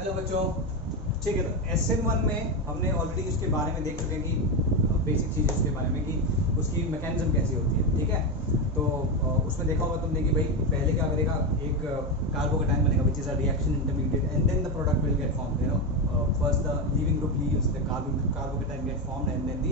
Hello बच्चों, ठीक है। तो SN1 में हमने ऑलरेडी उसके बारे में देख चुके हैं कि बेसिक चीज़ उसके बारे में कि उसकी मैकेनिज्म कैसी होती है, ठीक है। तो उसमें देखा होगा तुमने कि भाई पहले क्या करेगा, एक कार्बोकेटाइन बनेगा which is a reaction intermediate and then the product will get formed, you know. First the leaving group leaves, the carbocation get formed and then the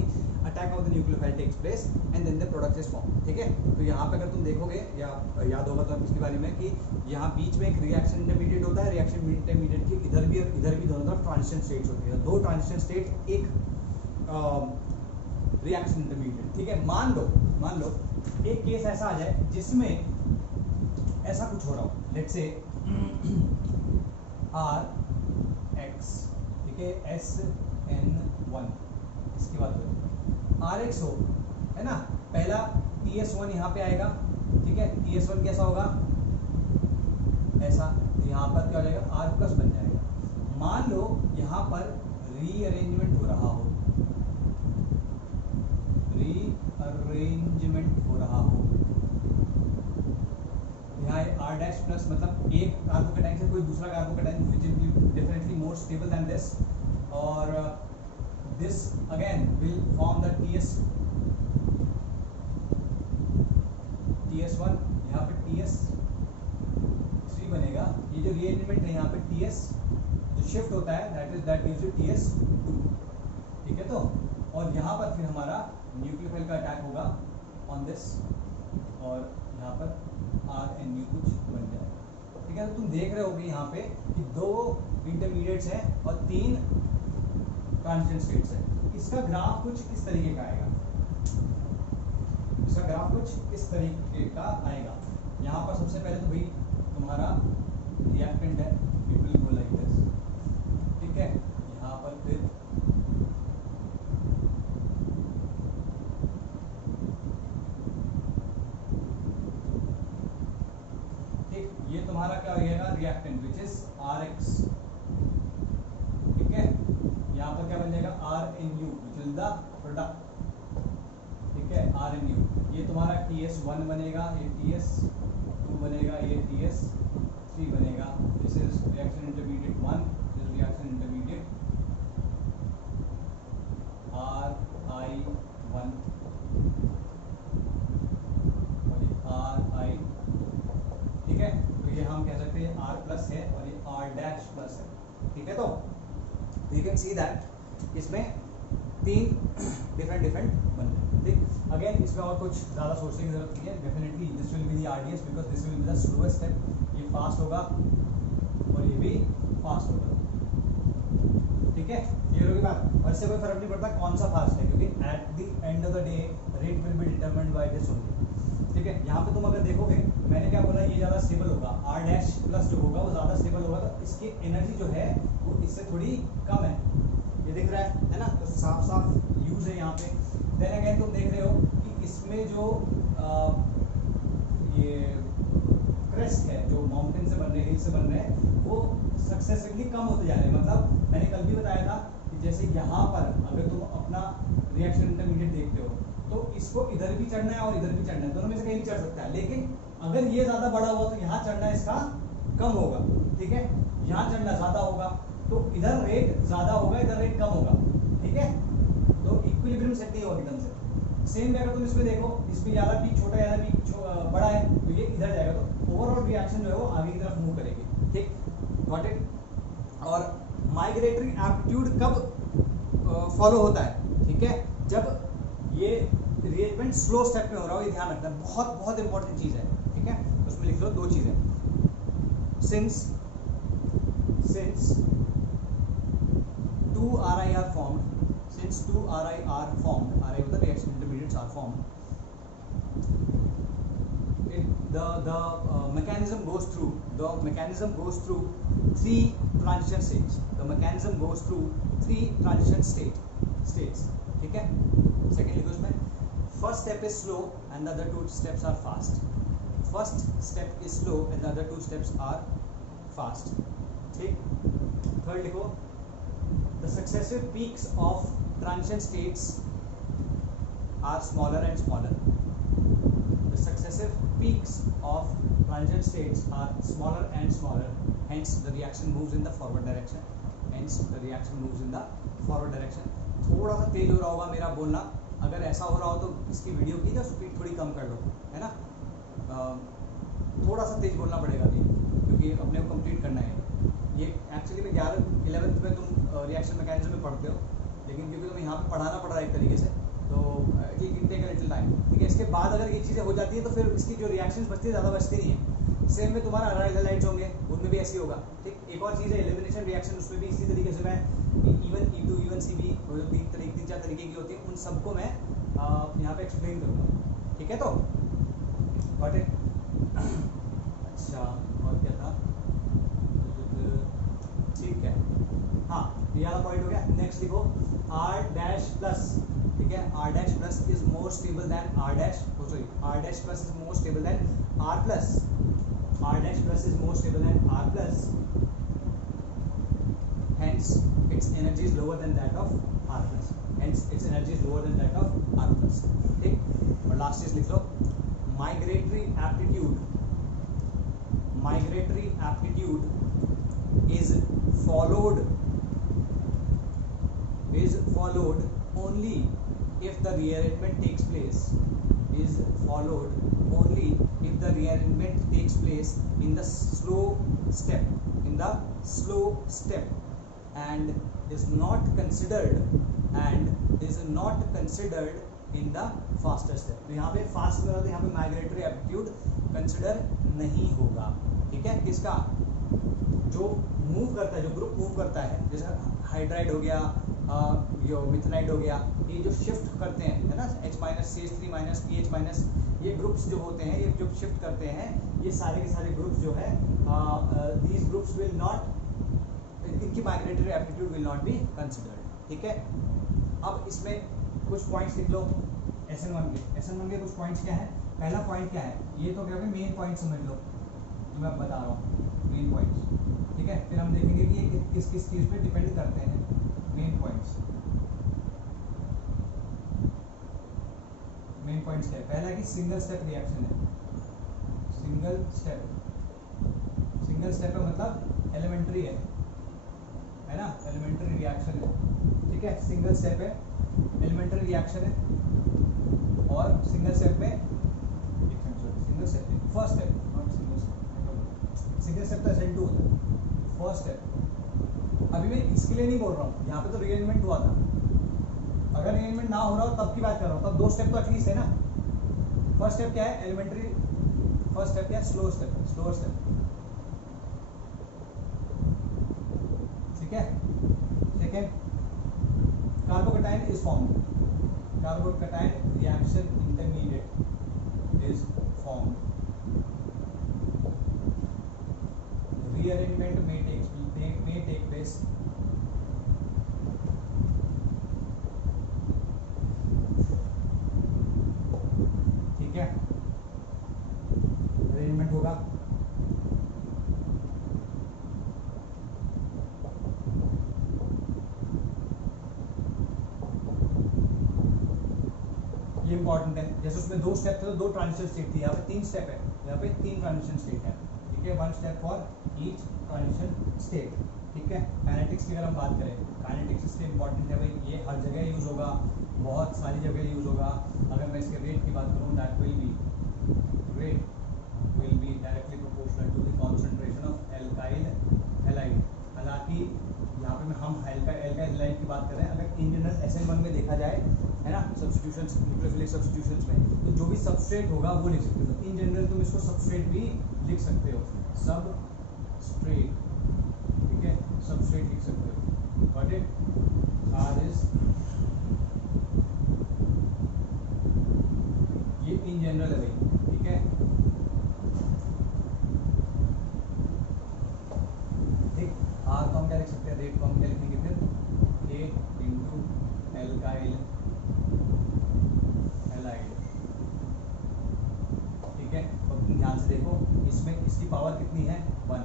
attack of the nucleophile takes place and then the product is formed, ठीक है। तो यहाँ पे अगर तुम देखोगे या याद होगा तो पिछली बारी में कि यहाँ बीच में एक रिएक्शन इंटरमीडिएट होता है, रिएक्शन इंटरमीडिएट की इधर भी दोनों तरफ ट्रांजिशन स्टेट्स होती है, दो ट्रांजिशन स्टेट एक रिएक्शन इंटरमीडिएट, ठीक है। मान लो एक केस ऐसा आ जाए जिसमें ऐसा कुछ हो रहा हो, लेट्स से RX, ठीक है, SN1 इसकी बात करें, RX हो, है ना। पहला TS1 यहाँ पे आएगा, ठीक है। TS1 कैसा होगा, ऐसा, यहाँ पर क्या हो जाएगा, R प्लस बन जाएगा। मान लो यहाँ पर रीअरेंजमेंट हो रहा हो, यहाँ R डैश प्लस, मतलब एक कार्बोकेटाइन से कोई दूसरा carbocation which will be definitely more stable than this, और this again will form the TS1, यहाँ पे TS3 बनेगा। ये जो रीअरेंजमेंट है यहाँ पे TS जो शिफ्ट होता है दैट गिव्स यू TS2, ठीक है। तो और यहाँ पर फिर हमारा न्यूक्लियोफाइल का अटैक होगा ऑन दिस, और यहाँ पर RNU कुछ बन जाएगा, ठीक है। तो तुम देख रहे होगे यहाँ पे कि दो इंटरमीडिएट्स हैं और तीन ट्रांजिशन स्टेट्स हैं। इसका ग्राफ कुछ इस तरीके का आएगा, इसका ग्राफ कुछ इस तरीके का आएगा। यहाँ पर सबसे पहले तो भाई तुम्हारा रिएक्टेंट है, it will go like this, ठीक है। यहाँ पर फिर ये तुम्हारा क्या हो जाएगा, रिएक्टेंट विच इज RX, ठीक है। यहाँ पर क्या बन जाएगा, RNU which is the product, ठीक है, RNU। ये तुम्हारा TS1 बनेगा, ये TS2 बनेगा, ये TS3 बनेगा। This is reaction intermediate 1, this is reaction intermediate RI1 और RI, ठीक है। तो ये हम कह सकते हैं R प्लस है और ये R डैश प्लस है, ठीक है। तो यू कैन सी दैट इसमें तीन डिफरेंट बन रहे, ठीक। अगेन इसमें और कुछ ज़्यादा सोचने की जरूरत नहीं है, definitely this will be the RDS because this will be the slowest step. ये फास्ट होगा और ये भी फास्ट होगा, ठीक है। क्लियर होगी बात, और इससे कोई फर्क नहीं पड़ता कौन सा फास्ट है, क्योंकि at the end of the day rate will be determined by this only, ठीक है। यहाँ पे तुम अगर देखोगे, मैंने क्या बोला, ये ज़्यादा स्टेबल होगा, R डैश प्लस जो होगा वो ज़्यादा स्टेबल होगा, तो इसकी एनर्जी जो है वो इससे थोड़ी कम है, ये दिख रहा है ना। तो साफ साफ यूज है यहाँ पे। देन अगेन तुम देख रहे हो कि इसमें जो ये क्रेस्ट है जो माउंटेन से बन रहे हैं, हिल से बन रहे हैं, वो सक्सेसिवली कम होते जा रहे हैं। मतलब मैंने कल भी बताया था कि जैसे यहाँ पर अगर तुम अपना रिएक्शन इंटरमीडिएट देखते हो तो इसको इधर भी चढ़ना है और इधर भी चढ़ना है, दोनों में से कहीं भी चढ़ सकता है। लेकिन अगर ये ज्यादा बड़ा हुआ तो यहाँ चढ़ना इसका कम होगा, ठीक है। यहाँ चढ़ना ज्यादा होगा तो इधर रेट ज्यादा होगा, इधर रेट कम होगा, ठीक है। तो इक्विलिब्रियम सेट नहीं होगा एकदम से। सेम अगर तुम इसमें देखो, इसमें ज्यादा पीक छोटा, ज्यादा पीक बड़ा है, तो ये इधर जाएगा, तो ओवरऑल रिएक्शन जो है वो आगे की तरफ मूव करेगी, ठीक। Got it. और माइग्रेटरी एप्टीट्यूड कब फॉलो होता है, ठीक है, जब ये रिएरेंजमेंट स्लो स्टेप में हो रहा हो, ये ध्यान रखना, बहुत बहुत इंपॉर्टेंट चीज है, ठीक है। उसमें लिख लो दो चीजें, since two RI are formed, since two RI are formed, RI with the reaction intermediates are formed, the mechanism goes through three transition states. The mechanism goes through three transition states, ठीक है। Second लिखो इसमें, first step is slow and the other two steps are fast. First step is slow and the other two steps are fast, ठीक। Third लिखो, the successive peaks of transition states are smaller and smaller. The successive peaks of transition states are smaller and smaller. hence the reaction moves in the forward direction, hence the reaction moves in the forward direction. थोड़ा सा तेज हो रहा होगा मेरा बोलना, अगर ऐसा हो रहा हो तो इसकी वीडियो की ना स्पीड थोड़ी कम कर लो, है ना, थोड़ा सा तेज बोलना पड़ेगा अभी, क्योंकि अपने को कंप्लीट करना है ये। एक्चुअली में 11th में तुम रिएक्शन मैकेनिज्म में पढ़ते हो, लेकिन क्योंकि तुम्हें यहाँ पे पढ़ाना पड़ रहा है एक तरीके से, तो it will take a little time, ठीक है। इसके बाद अगर ये चीज़ें हो जाती है तो फिर इसकी जो रिएक्शंस बचती है ज़्यादा बचती नहीं है। सेम में तुम्हारा अराइल हैलाइड्स होंगे, उनमें भी ऐसे होगा, ठीक। एक और चीज़ है एलिमिनेशन रिएक्शन, उसमें भी इसी तरीके से मैं E1 E2 E1 CB जो तीन चार तरीके की होती है उन सबको मैं यहाँ पे एक्सप्लेन करूँगा, ठीक है। तो गॉट इट। अच्छा, और क्या था, ठीक है, हाँ ये वाला पॉइंट हो गया। नेक्स्ट लिखो R डैश प्लस, ठीक है, R dash plus is more stable then R dash, sorry R dash plus is more stable then R plus, R dash plus is more stable then R plus, hence its energy is lower than that of R plus, hence its energy is lower than that of R plus, ठीक। और last चीज लिख लो, migratory aptitude is followed only if the rearrangement takes place, is followed only if the rearrangement takes place in the slow step, and is not considered in the faster step। तो यहाँ पे fast में तो यहाँ पे migratory aptitude consider नहीं होगा, ठीक है। किसका, जो मूव करता है, जो ग्रुप मूव करता है, जैसे हाइड्राइड हो गया, यो मिथनाइड हो गया, ये जो शिफ्ट करते हैं, है ना, H minus CH3 minus PH minus, ये ग्रुप्स जो होते हैं, ये जो शिफ्ट करते हैं, ये सारे के सारे ग्रुप्स जो है, दीज ग्रुप्स विल नॉट, इनकी migratory aptitude will not be considered, ठीक है। अब इसमें कुछ पॉइंट्स लिख लो SN1 के कुछ पॉइंट्स क्या है। पहला पॉइंट क्या है, ये तो क्या है मेन पॉइंट समझ लो जो मैं बता रहा हूँ, मेन पॉइंट्स, ठीक है। फिर हम देखेंगे कि ये किस किस चीज़ पे डिपेंड करते हैं, मेन पॉइंट्स क्या है। पहला कि सिंगल स्टेप रिएक्शन है, सिंगल स्टेप का मतलब एलिमेंट्री है ना, एलिमेंट्री रिएक्शन है, ठीक है। सिंगल स्टेप है, एलिमेंट्री रिएक्शन है, और सिंगल स्टेप में फर्स्ट स्टेप, सिंगल स्टेप तो SN2 होता है, फर्स्ट स्टेप। अभी मैं इसके लिए नहीं बोल रहा हूँ, यहाँ पे तो रीअरेंजमेंट हुआ था, अगर रीअरेंजमेंट ना हो रहा हो तब की बात कर रहा हूँ, तब 2 स्टेप तो एटलीस्ट है ना। फर्स्ट स्टेप क्या है, एलिमेंट्री, फर्स्ट स्टेप क्या है, स्लोअर स्टेप, ठीक है। Second, carbocation is formed, carbocation reaction intermediate is formed, rearrangement may take place, ठीक है, अरेंजमेंट होगा। ये इंपॉर्टेंट है, जैसे उसमें 2 स्टेप थे तो 2 ट्रांजिशन स्टेट थी, यहाँ पे 3 स्टेप है, यहाँ पे 3 ट्रांजिशन स्टेट है, ठीक है। 1 step for each transition state, ठीक है। काइनेटिक्स की अगर हम बात करें, काइनेटिक्स इसलिए इंपॉर्टेंट है भाई, ये हर जगह यूज होगा, बहुत सारी जगह यूज होगा। अगर मैं इसके रेट की बात करूँ, that will be directly proportional to the concentration of alkyl halide. हालांकि यहाँ पे हम एल्काइल हैलाइड की बात कर रहे हैं, अगर इन जनरल SN1 में देखा जाए, है ना, सब्स्टिट्यूशंस, न्यूक्लियोफिलिक सब्स्टिट्यूशंस में, तो जो भी सबस्ट्रेट होगा वो लिख सकते हो। इन जनरल तुम इसको सबस्ट्रेट भी लिख सकते हो, सबस्ट्रेट, ठीक है, सबस्ट्रेट लिख सकते हो, गॉट इट। R इज, ये इन जनरल है भाई, ठीक है, ठीक। R को हम क्या लिख सकते हैं, रेट को हम क्या लिखेंगे फिर, A इंटू एल्काइल हैलाइड, ठीक है। और तुम ध्यान से देखो, इसमें इसकी पावर कितनी है, 1,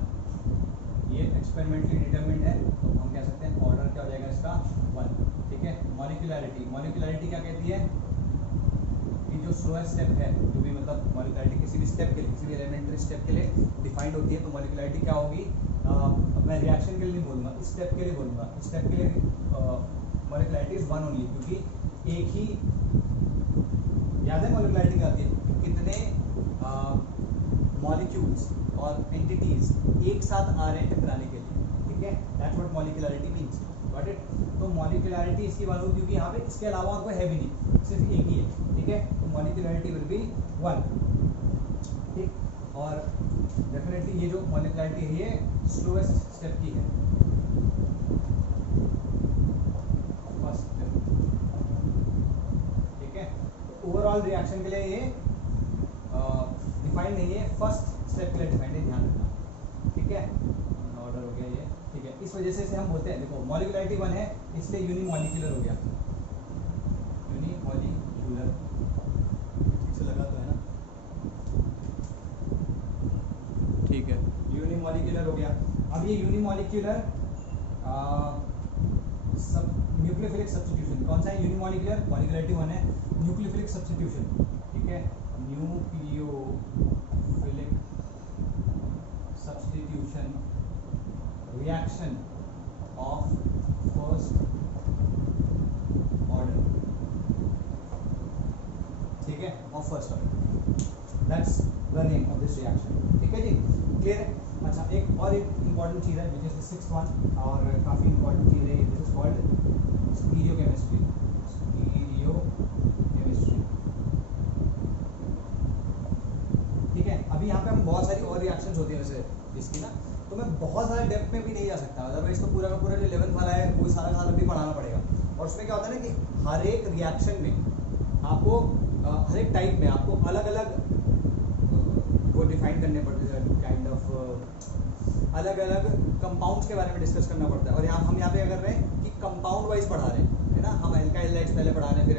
ये एक्सपेरिमेंटली डिटरमिन्ड है, तो हम कह सकते हैं ऑर्डर क्या हो जाएगा इसका, 1, ठीक है। मॉलिक्यूलैरिटी क्या कहती है कि जो स्लोएस्ट स्टेप है, जो भी मतलब मॉलिक्यूलैरिटी किसी भी स्टेप के लिए, किसी भी एलिमेंट्री स्टेप के लिए डिफाइंड होती है, तो मॉलिक्यूलैरिटी क्या होगी, मैं रिएक्शन के लिए नहीं बोलूँगा, इस स्टेप के लिए बोलूँगा। इस स्टेप के लिए मॉलिक्युलैरिटी इज वन ओनली, क्योंकि एक ही, याद है मॉलिक्युलैरिटी क्या आती है, कितने मॉलिक्यूल्स और एंटिटीज एक साथ आ रहे हैं टकराने के लिए, ठीक है, that's what molecularity means, got it. तो मॉलिक्युलैरिटी इसकी वन होगी क्योंकि यहाँ पे इसके अलावा और कोई है भी नहीं, सिर्फ एक ही है, ठीक है, तो मॉलिक्युलैरिटी विल बी वन, ठीक। और डेफिनेटली ये जो मॉलिक्युलैरिटी है ये स्लोएस्ट स्टेप की है, फर्स्ट स्टेप, ठीक है। तो ओवरऑल रिएक्शन के लिए ये डिफाइंड नहीं है, फर्स्ट स्टेप के लिए डिफाइंड है, ध्यान रखना, ठीक है। ऑर्डर हो गया ये, ठीक है। इस वजह से इसे हम बोलते हैं, देखो मॉलिक्युलैरिटी वन है इसलिए यूनिमॉलिक्यूलर हो गया, यूनिमॉलिक्यूलर, ठीक से लगा तो है ना, ठीक है, यूनिमॉलिक्यूलर हो गया। अब ये यूनिमॉलिक्यूलर सब न्यूक्लियोफिलिक सब्स्टिट्यूशन कौन सा है, यूनिमॉलिक्यूलर, मॉलिक्युलैरिटी वन है, न्यूक्लियोफिलिक सब्स्टिट्यूशन, ठीक है, nucleophilic substitution reaction of first order, ठीक है, of first order, that's the name of this reaction, ठीक है जी, क्लियर है। अच्छा, एक और एक इंपॉर्टेंट चीज़ है which is the sixth one, और काफ़ी इंपॉर्टेंट चीज़ है, this is called stereochemistry, stereochemistry, ठीक है। अभी यहाँ पे हम बहुत सारी और रिएक्शंस होती है वैसे इसकी ना, तो मैं बहुत ज़्यादा डेप्थ में भी नहीं जा सकता, अदरवाइज तो पूरा का पूरा जो 11th वाला है वो सारा का सारा भी पढ़ाना पड़ेगा। और उसमें क्या होता है ना कि हर एक रिएक्शन में आपको हर एक टाइप में आपको अलग अलग वो डिफाइन करने पड़ते हैं, काइंड ऑफ अलग अलग कंपाउंड्स के बारे में डिस्कस करना पड़ता है। और यहाँ हम यहाँ पे क्या कर रहे हैं कि कंपाउंड वाइज पढ़ा रहे हैं, है ना, हम एल्काइल हैलाइड्स पहले पढ़ा रहे हैं, फिर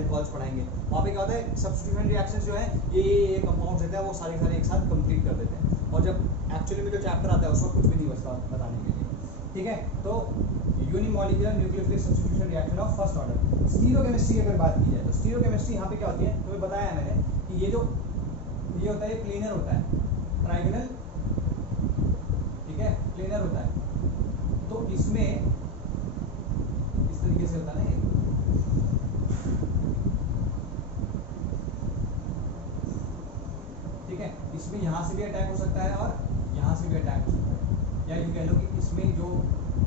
एल्कोहल्स पढ़ाएंगे। वहाँ पे क्या होता है, सब्स्टिट्यूशन रिएक्शंस जो है ये कंपाउंड्स रहते हैं वो सारे सारे एक साथ कंप्लीट कर देते हैं, और जब एक्चुअली में जो चैप्टर आता है उसमें कुछ भी नहीं बचता बताने के लिए, ठीक है। तो unimolecular nucleophilic substitution reaction of first order. Stereochemistry की अगर बात की जाए तो स्टीरियोकेमिस्ट्री यहाँ पे क्या होती है, तुम्हें बताया है मैंने कि ये जो ये होता है, ये प्लेनर होता है, ट्राइगोनल, ठीक है, प्लेनर होता है। तो इसमें इस तरीके से होता है ना, ये ठीक है, इसमें यहाँ से भी अटैक हो सकता है और यहाँ से भी अटैक हो सकता है, या यूँ कह लो कि इसमें जो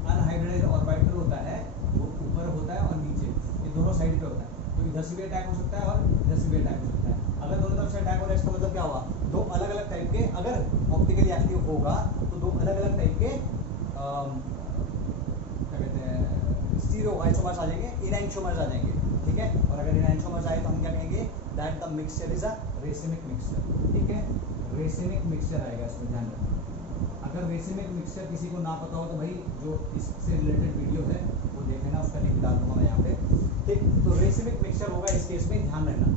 अनहाइड्राइज्ड ऑर्बिटल होता है वो ऊपर होता है और नीचे, ये दोनों साइड पे होता है, तो इधर से भी अटैक हो सकता है और इधर से भी अटैक हो सकता है। अगर दोनों तरफ से अटैक हो रहा है इसका मतलब क्या हुआ, दो अलग अलग टाइप के, अगर ऑप्टिकली एक्टिव होगा तो दो अलग अलग टाइप के क्या कहते हैं, स्टीरियो आइसोमर्स आ जाएंगे, इनैंशोमर्स आ जाएंगे, ठीक है। और अगर इनैंशोमर्स आए तो हम क्या कहेंगे, that the mixture is a racemic mixture, ठीक है, रेसिमिक मिक्सचर आएगा इसमें, ध्यान रखना। अगर रेसिमिक मिक्सचर किसी को ना पता हो तो भाई जो इससे रिलेटेड वीडियो है वो देख लेना, उसका लिंक डाल दूंगा मैं यहाँ पे, ठीक। तो रेसिमिक मिक्सचर होगा इस केस में, ध्यान रखना।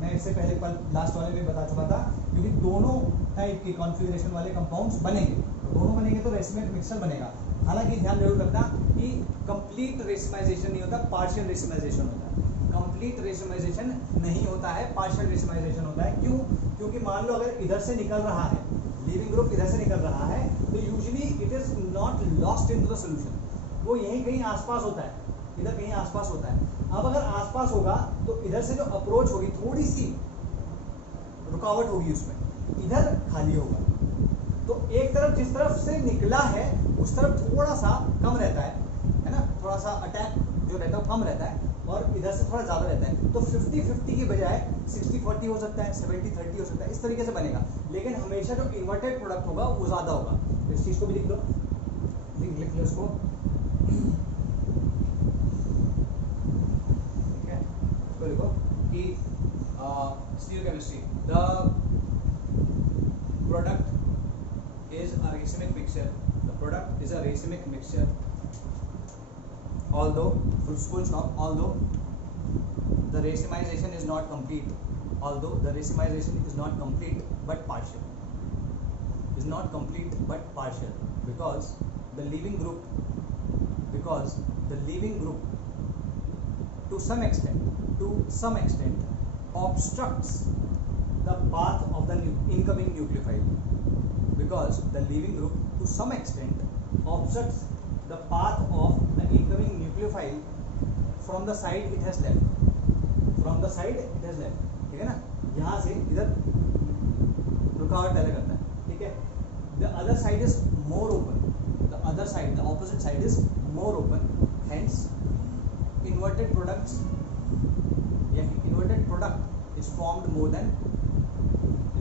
मैं इससे पहले लास्ट वाले में बता चुका था, क्योंकि दोनों टाइप के कॉन्फ़िगरेशन वाले कंपाउंड्स बनेंगे, दोनों बनेंगे तो रेसिमिक मिक्सचर बनेगा। हालांकि ध्यान जरूर रखना कि कंप्लीट रेसिमाइजेशन नहीं होता, पार्शियल रेसिमाइजेशन होता है। कंप्लीट रेसिमाइजेशन नहीं होता है, पार्शियल रेसिमाइजेशन होता है। क्यों? क्योंकि मान लो अगर इधर से निकल रहा है, लीविंग ग्रुप इधर से निकल रहा है, तो usually it is not lost into the solution, वो यहीं कहीं आसपास होता है, इधर कहीं आसपास होता है। अब अगर आसपास होगा तो इधर से जो अप्रोच होगी, थोड़ी सी रुकावट होगी उसमें, इधर खाली होगा, तो एक तरफ जिस तरफ से निकला है उस तरफ थोड़ा सा कम रहता है ना, थोड़ा सा अटैक जो रहता है वो कम रहता है, और इधर से थोड़ा ज़्यादा रहता है। तो 50-50 की बजाय 60-40 हो सकता है, 70-30 हो सकता है, इस तरीके से बनेगा। लेकिन हमेशा जो इन्वर्टेड प्रोडक्ट होगा वो ज़्यादा होगा। इस चीज़ को भी लिख लो, लिख लो इसको, ठीक है, इसको लिखो कि stereochemistry, the product is a racemic mixture. The product is a racemic mixture. Although full stop. Although the racemization is not complete. Although the racemization is not complete but partial. Is not complete but partial because the leaving group to some extent obstructs the path of the incoming nucleophile. Because the leaving group to some extent obstructs the path of the incoming nucleophile from the side it has left. From the side it has left, ठीक है ना, यहाँ से इधर रुकावट पैदा करता है, ठीक है. The other side is more open. The other side, the opposite side is more open. Hence, inverted products, या inverted product is formed more than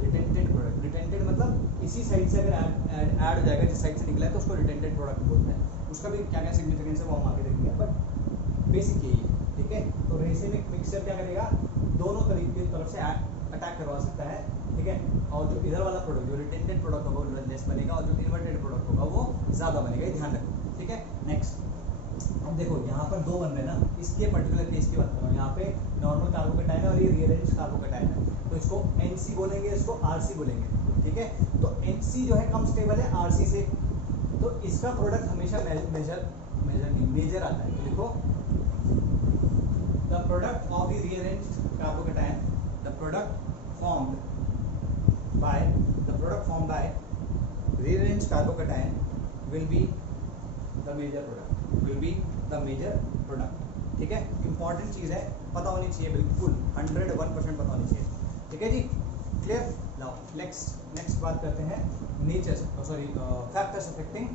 retented product. Retented मतलब इसी साइड से अगर ऐड हो जाएगा, जिस साइड से निकला है तो उसको retented product बोलते हैं. उसका भी क्या क्या सिग्निफिकेंस है वो हम आगे देखेंगे, बट बेसिक यही है, ठीक है. तो रेसिमिक मिक्सचर क्या करेगा, दोनों तरीके की तरफ से अटैक करवा सकता है, ठीक है. और जो इधर वाला प्रोडक्ट, जो रिटेंटेड प्रोडक्ट होगा वो लेस बनेगा, और जो इन्वर्टेड प्रोडक्ट होगा वो ज़्यादा बनेगा, ये ध्यान रखो, ठीक है. नेक्स्ट अब देखो यहाँ पर दो बन रहे हैं ना, इसके पर्टिकुलर केस की बात कर रहा हूँ. यहाँ पे नॉर्मल कार्बोकेटाइन है और ये रीअरेंज कार्बोकेटाइन है, तो इसको NC बोलेंगे, इसको RC बोलेंगे, ठीक है. तो NC जो है कम स्टेबल है RC से, तो इसका प्रोडक्ट हमेशा मेजर आता है. तो देखो the product of the rearranged carbocation, the product formed by rearranged carbocation will be the major product, ठीक है. इंपॉर्टेंट चीज है, पता होनी चाहिए, बिल्कुल 101% पता होनी चाहिए, ठीक है जी. क्लियर. नाउ नेक्स्ट बात करते हैं factors affecting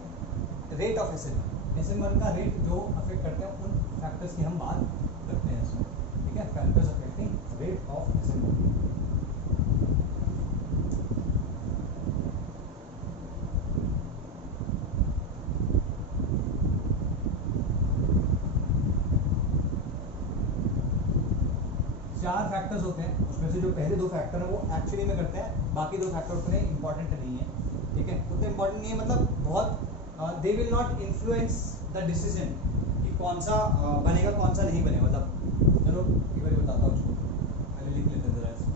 rate of SN1 का रेट जो अफेक्ट करते हैं उन फैक्टर्स की हम बात करते हैं इसमें, ठीक है. Factors affecting rate of SN1. चार फैक्टर्स होते हैं, उसमें से जो पहले दो फैक्टर हैं वो एक्चुअली में करते हैं, बाकी दो फैक्टर उतने इंपॉर्टेंट नहीं है, ठीक है. उतने इंपॉर्टेंट नहीं है मतलब बहुत, they will not influence the decision कि कौन सा बनेगा कौन सा नहीं बनेगा. मतलब चलो एक बार बताता हूँ उसको, पहले लिख लेते हैं जरा इसको,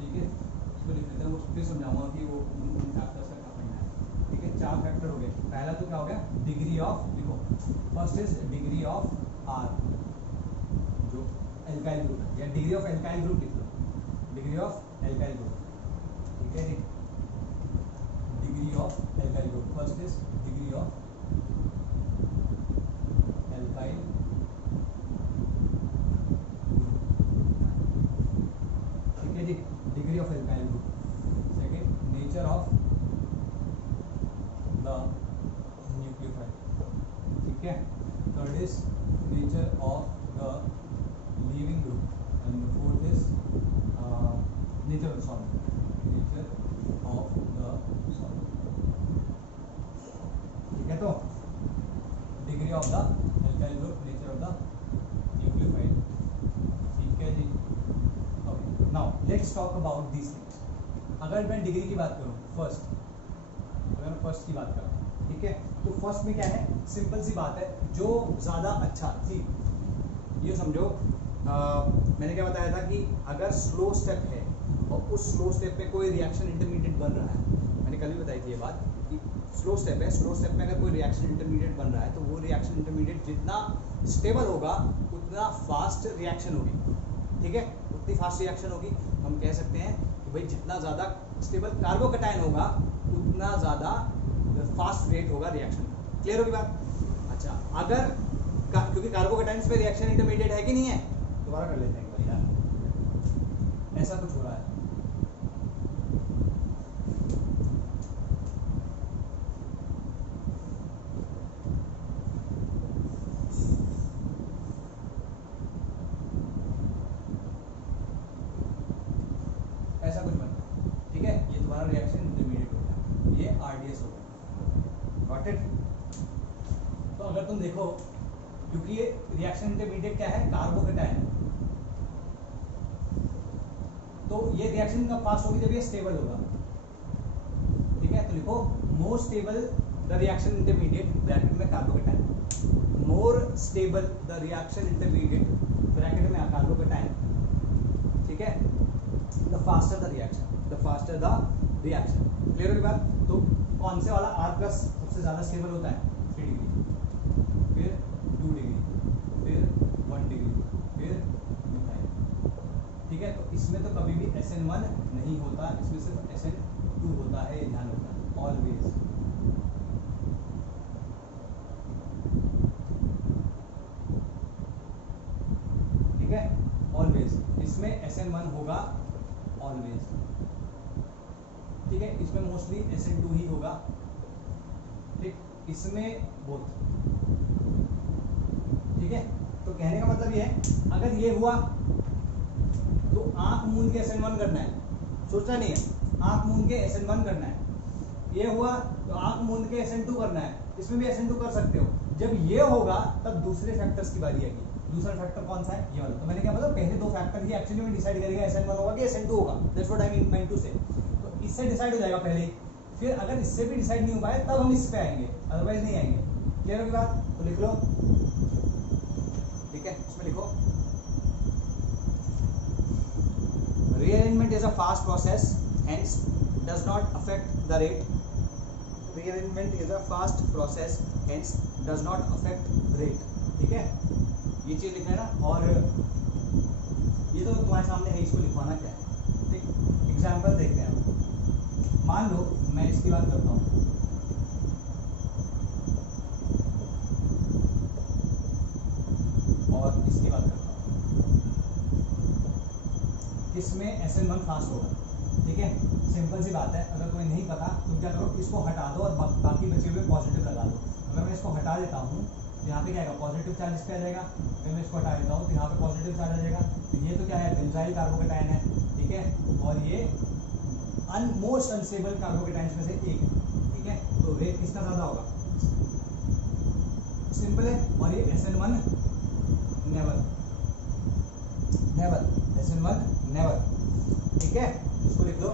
ठीक है. इसको लिख लेते हैं, वो फिर समझाऊंगा कि वो उन फैक्टर्स का क्या पढ़ना है, ठीक है. चार फैक्टर हो गए. पहला तो क्या हो गया, डिग्री ऑफ, लिखो first is degree of R, जो एल्काइल ग्रुप है, या डिग्री ऑफ एल्काइल ग्रुप लिख लो, डिग्री ऑफ एल्काइल ग्रुप, ठीक है जी. Degree of alkyl group, first is degree of alkyl group, ठीक है जी. Degree of alkyl group. Second, nature of the nucleophile, ठीक है. Third is nature of the leaving group, and the fourth is nature of the solvent, nature of the solvent, ठीक है. तो degree of the alkyl group, nature of the nucleophile, ठीक है जी. Okay, now let's talk about these things. अगर मैं degree की बात करूँ, अगर मैं फर्स्ट की बात करूँ, ठीक है, तो फर्स्ट में क्या है, सिंपल सी बात है, जो ज़्यादा अच्छा थी, ये समझो. मैंने क्या बताया था कि अगर स्लो स्टेप है और उस स्लो स्टेप पे कोई रिएक्शन इंटरमीडिएट बन रहा है, मैंने कल भी बताई थी ये बात कि स्लो स्टेप है, स्लो स्टेप में अगर कोई रिएक्शन इंटरमीडिएट बन रहा है तो वो रिएक्शन इंटरमीडिएट जितना स्टेबल होगा उतना फास्ट रिएक्शन होगी, ठीक है. उतनी फास्ट रिएक्शन होगी. हम कह सकते हैं कि भाई जितना ज़्यादा स्टेबल कार्बोकेटाइन होगा उतना ज़्यादा फास्ट रेट होगा रिएक्शन का. क्लियर होगी बात. अच्छा, अगर क्योंकि कार्बोकेटाइन्स पे रिएक्शन इंटरमीडिएट है कि नहीं है, दोबारा कर लेते हैं एक बार यार, ऐसा कुछ हो रहा है. ऐसा कुछ बनता है, ठीक है. ये तुम्हारा रिएक्शन इंटरमीडिएट हो गया, ये RDS हो गया. Got it. तो अगर तुम देखो, क्योंकि ये रिएक्शन इंटरमीडिएट क्या है, कार्बोकेटाइन, तो ये रिएक्शन कब फास्ट होगी, जब ये स्टेबल होगा, ठीक है. तो लिखो more stable the reaction intermediate bracket में carbocation, more stable the reaction intermediate bracket में कार्बोकेटाइन, ठीक है. The faster the reaction, clear होगी बात. तो कौन से वाला R+ सबसे ज़्यादा स्टेबल होता है, 3 डिग्री, फिर 2 डिग्री, फिर 1 डिग्री, फिर मिथाइल, ठीक है. तो इसमें तो कभी भी SN1 नहीं होता, इसमें सिर्फ SN2 होता है, ये ध्यान रखना ऑलवेज. SN1 होगा ऑलवेज, ठीक है। इसमें मोस्टली SN2 ही होगा, ठीक, इसमें बोथ, ठीक है। तो कहने का मतलब ये है, अगर ये हुआ तो आंख मूंद के SN1 करना है, सोचना नहीं है, आंख मूंद के SN1 करना है। ये हुआ तो आंख मूंद के SN2 करना है, इसमें भी SN2 कर सकते हो। जब ये होगा तब दूसरे फैक्टर्स की बारी आएगी। दूसरा फैक्टर कौन सा है, ये वाला। तो मैंने क्या बोला, पहले दो फैक्टर ही एक्चुअली में डिसाइड करेगा SN1 होगा कि SN2 होगा, that's what I mean to say. तो इससे डिसाइड हो जाएगा पहले ही, फिर अगर इससे भी डिसाइड नहीं हो पाए तब हम इस पे आएंगे, अदरवाइज नहीं आएंगे। क्लियर होगी बात? तो लिख लो, ठीक है, इसमें लिखो, rearrangement is a fast process, hence does not affect the rate. Rearrangement is a fast process, hence does not affect rate, ठीक है। ये चीज लिखना है ना। और ये तो तुम्हारे सामने है, इसको लिखवाना क्या है, ठीक। एग्जाम्पल देखते हैं। मान लो मैं इसकी बात करता हूँ, और इसकी बात करता हूँ, इसमें SN1 फास्ट होगा, ठीक है। सिंपल सी बात है, अगर तुम्हें नहीं पता तुम क्या करो, इसको हटा दो और बाकी बचे हुए पॉजिटिव लगा दो। अगर मैं इसको हटा देता हूँ तो यहाँ पे क्या आएगा, पॉजिटिव चार्ज इस पे आ जाएगा। अगर मैं इसको हटा देता हूँ तो यहाँ पे पॉजिटिव चार्ज आ जाएगा। तो ये तो क्या है, बेंजाइल कार्बोकेटायन है, ठीक है। और ये मोस्ट अनस्टेबल कार्बोकेटायंस में से एक है, ठीक है। तो रेट किसका ज्यादा होगा, सिंपल है। और ये SN1 नेवर, SN1 नेवर, ठीक है। इसको लिख लो,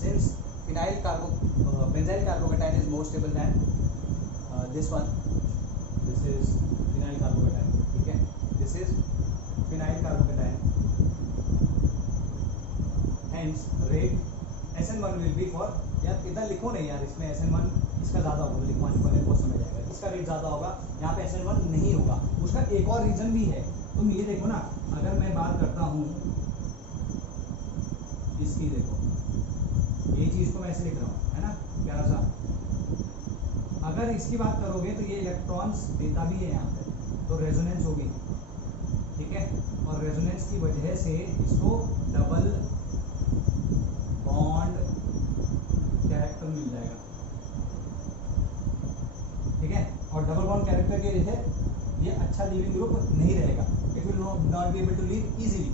since benzyl carbocation is more stable than this one, this is phenyl carbocation, ठीक है। this is phenyl carbocation, hence rate SN1 will be for, यार इतना लिखो नहीं यार, इसमें SN1 इसका ज्यादा होगा, लिखवाने वाले को समझ आएगा, इसका रेट ज्यादा होगा, यहाँ पे SN1 नहीं होगा। उसका एक और रीजन भी है, तुम ये देखो ना, अगर मैं बात करता हूँ इसकी, देखो ये चीज को मैं ऐसे लिख रहा हूँ, है ना, प्यारा सा। अगर इसकी बात करोगे तो ये इलेक्ट्रॉन्स देता भी है यहाँ पे, तो रेजोनेंस होगी, ठीक है। और रेजोनेंस की वजह से इसको डबल बॉन्ड कैरेक्टर मिल जाएगा, ठीक है। और डबल बॉन्ड कैरेक्टर की वजह से ये अच्छा लीविंग ग्रुप नहीं रहेगा, it will not be able to leave easily.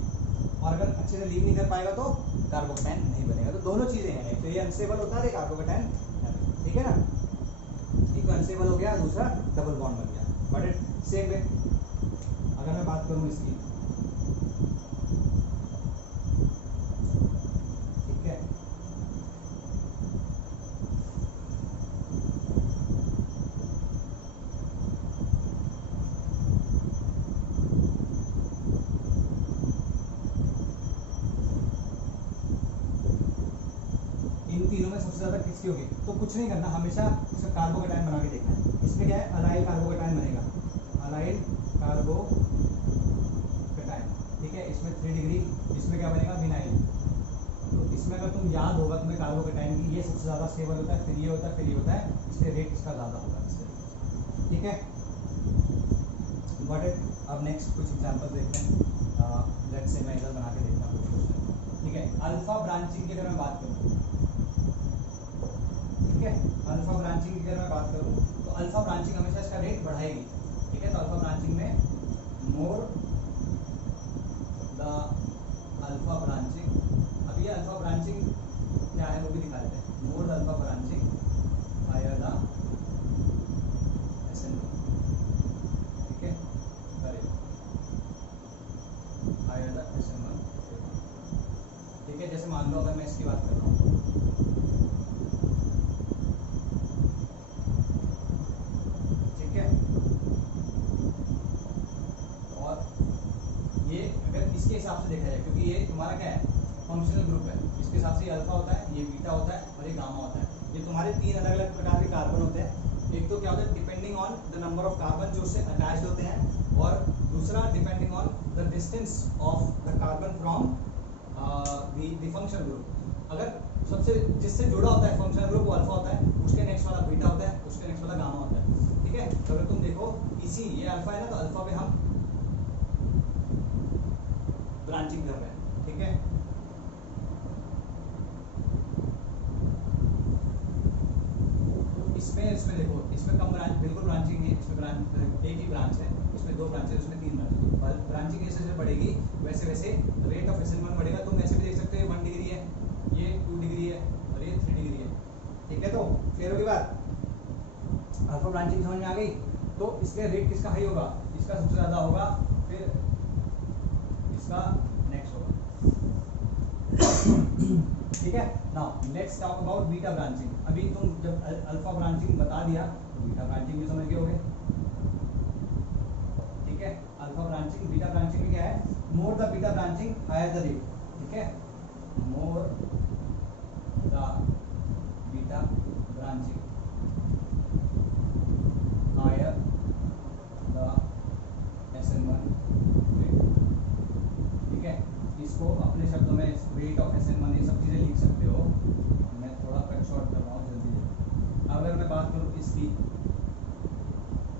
और अगर अच्छे से लीव नहीं कर पाएगा तो कार्बोकेटायन नहीं बनेगा। तो दोनों चीजें हैं, तो ये अनस्टेबल होता है, कार्बोकेटायन, ठीक है ना। एक तो अनस्टेबल हो गया, दूसरा डबल बॉन्ड बन गया, बट इट सेम वे। अगर मैं बात करूं इसकी, ठीक है, तीनों में सबसे ज्यादा किसकी होगी, तो कुछ नहीं करना, हमेशा इसका कार्बोकेटायन बना के देखना है। इसमें क्या है, अलाइल कार्बोकेटायन बनेगा, अलाइल कार्बोकेटायन, ठीक है। इसमें 3 डिग्री, इसमें क्या बनेगा, विनाइल। तो इसमें अगर तुम याद होगा तुम्हें कार्बोकेटायन की, ये सबसे ज्यादा स्टेबल होता है, फिर ये होता है, फिर ये होता है, इसलिए रेट इसका ज्यादा होगा, ठीक है। Got it. अब नेक्स्ट कुछ एग्जांपल देखते हैं। लेट्स से मैं इधर बना के देखता हूँ, ठीक है। अल्फा ब्रांचिंग की अगर मैं बात करूँ, ठीक है, अल्फा ब्रांचिंग की अगर मैं बात करूं तो अल्फा ब्रांचिंग हमेशा इसका रेट बढ़ाएगी, ठीक है। तो अल्फा ब्रांचिंग में मोर द अल्फा ब्रांचिंग, अब ये अल्फा ब्रांचिंग क्या है वो भी दिखा देते हैं। More the alpha branching higher the SN1, ठीक है, हायर द SN1, ठीक है। जैसे मान लो अगर मैं इसकी बात कर रहा हूँ, इसके हिसाब से देखा जाए, क्योंकि ये तुम्हारा क्या है, फंक्शनल ग्रुप है, इसके हिसाब से ये अल्फा होता है, ये बीटा होता है और ये गामा होता है। ये तुम्हारे 3 अलग अलग प्रकार के कार्बन होते हैं। एक तो क्या होता है, depending on the number of carbon जो उससे अटैच्ड होते हैं, और दूसरा depending on the distance of the carbon from the functional group. अगर सबसे जिससे जुड़ा होता है फंक्शनल ग्रुप वो अल्फा होता है, उसके नेक्स्ट वाला बीटा होता है, उसके नेक्स्ट वाला गामा होता है, ठीक है। तो अगर तुम देखो इसी ये अल्फा है ना, तो अल्फा पे हम ब्रांचिंग कर रहे हैं, ठीक है। इसमें देखो, इसमें कम ब्रांच, बिल्कुल ब्रांचिंग है, इसमें ब्रांच एक ही ब्रांच है, इसमें 2 ब्रांच है, उसमें 3 ब्रांच। ब्रांचिंग जैसे जैसे बढ़ेगी वैसे वैसे रेट ऑफ SN1 बढ़ेगा। तुम ऐसे भी देख सकते हो 1 डिग्री है, ये 2 डिग्री है और ये 3 डिग्री है, ठीक है। तो क्लियर होगी बात, अल्फा ब्रांचिंग समझ में आ गई। तो इसके रेट किसका हाई होगा, इसका सबसे ज्यादा होगा, फिर इसका नेक्स्ट होगा, ठीक है। Now let's talk about beta branching. अभी तुम जब अल्फा ब्रांचिंग बता दिया तो बीटा ब्रांचिंग भी समझ गए होगे, ठीक है। अल्फा ब्रांचिंग, बीटा ब्रांचिंग में क्या है, more the beta branching higher the rate, ठीक है। More the beta branching higher the SN1 rate, ठीक है। इसको अपने शब्दों में रेट ऑफ SN1 ये सब चीजें लिख सकते हो। मैं थोड़ा कट शॉर्ट कर रहा हूँ जल्दी। अगर मैं बात करूँ इसकी,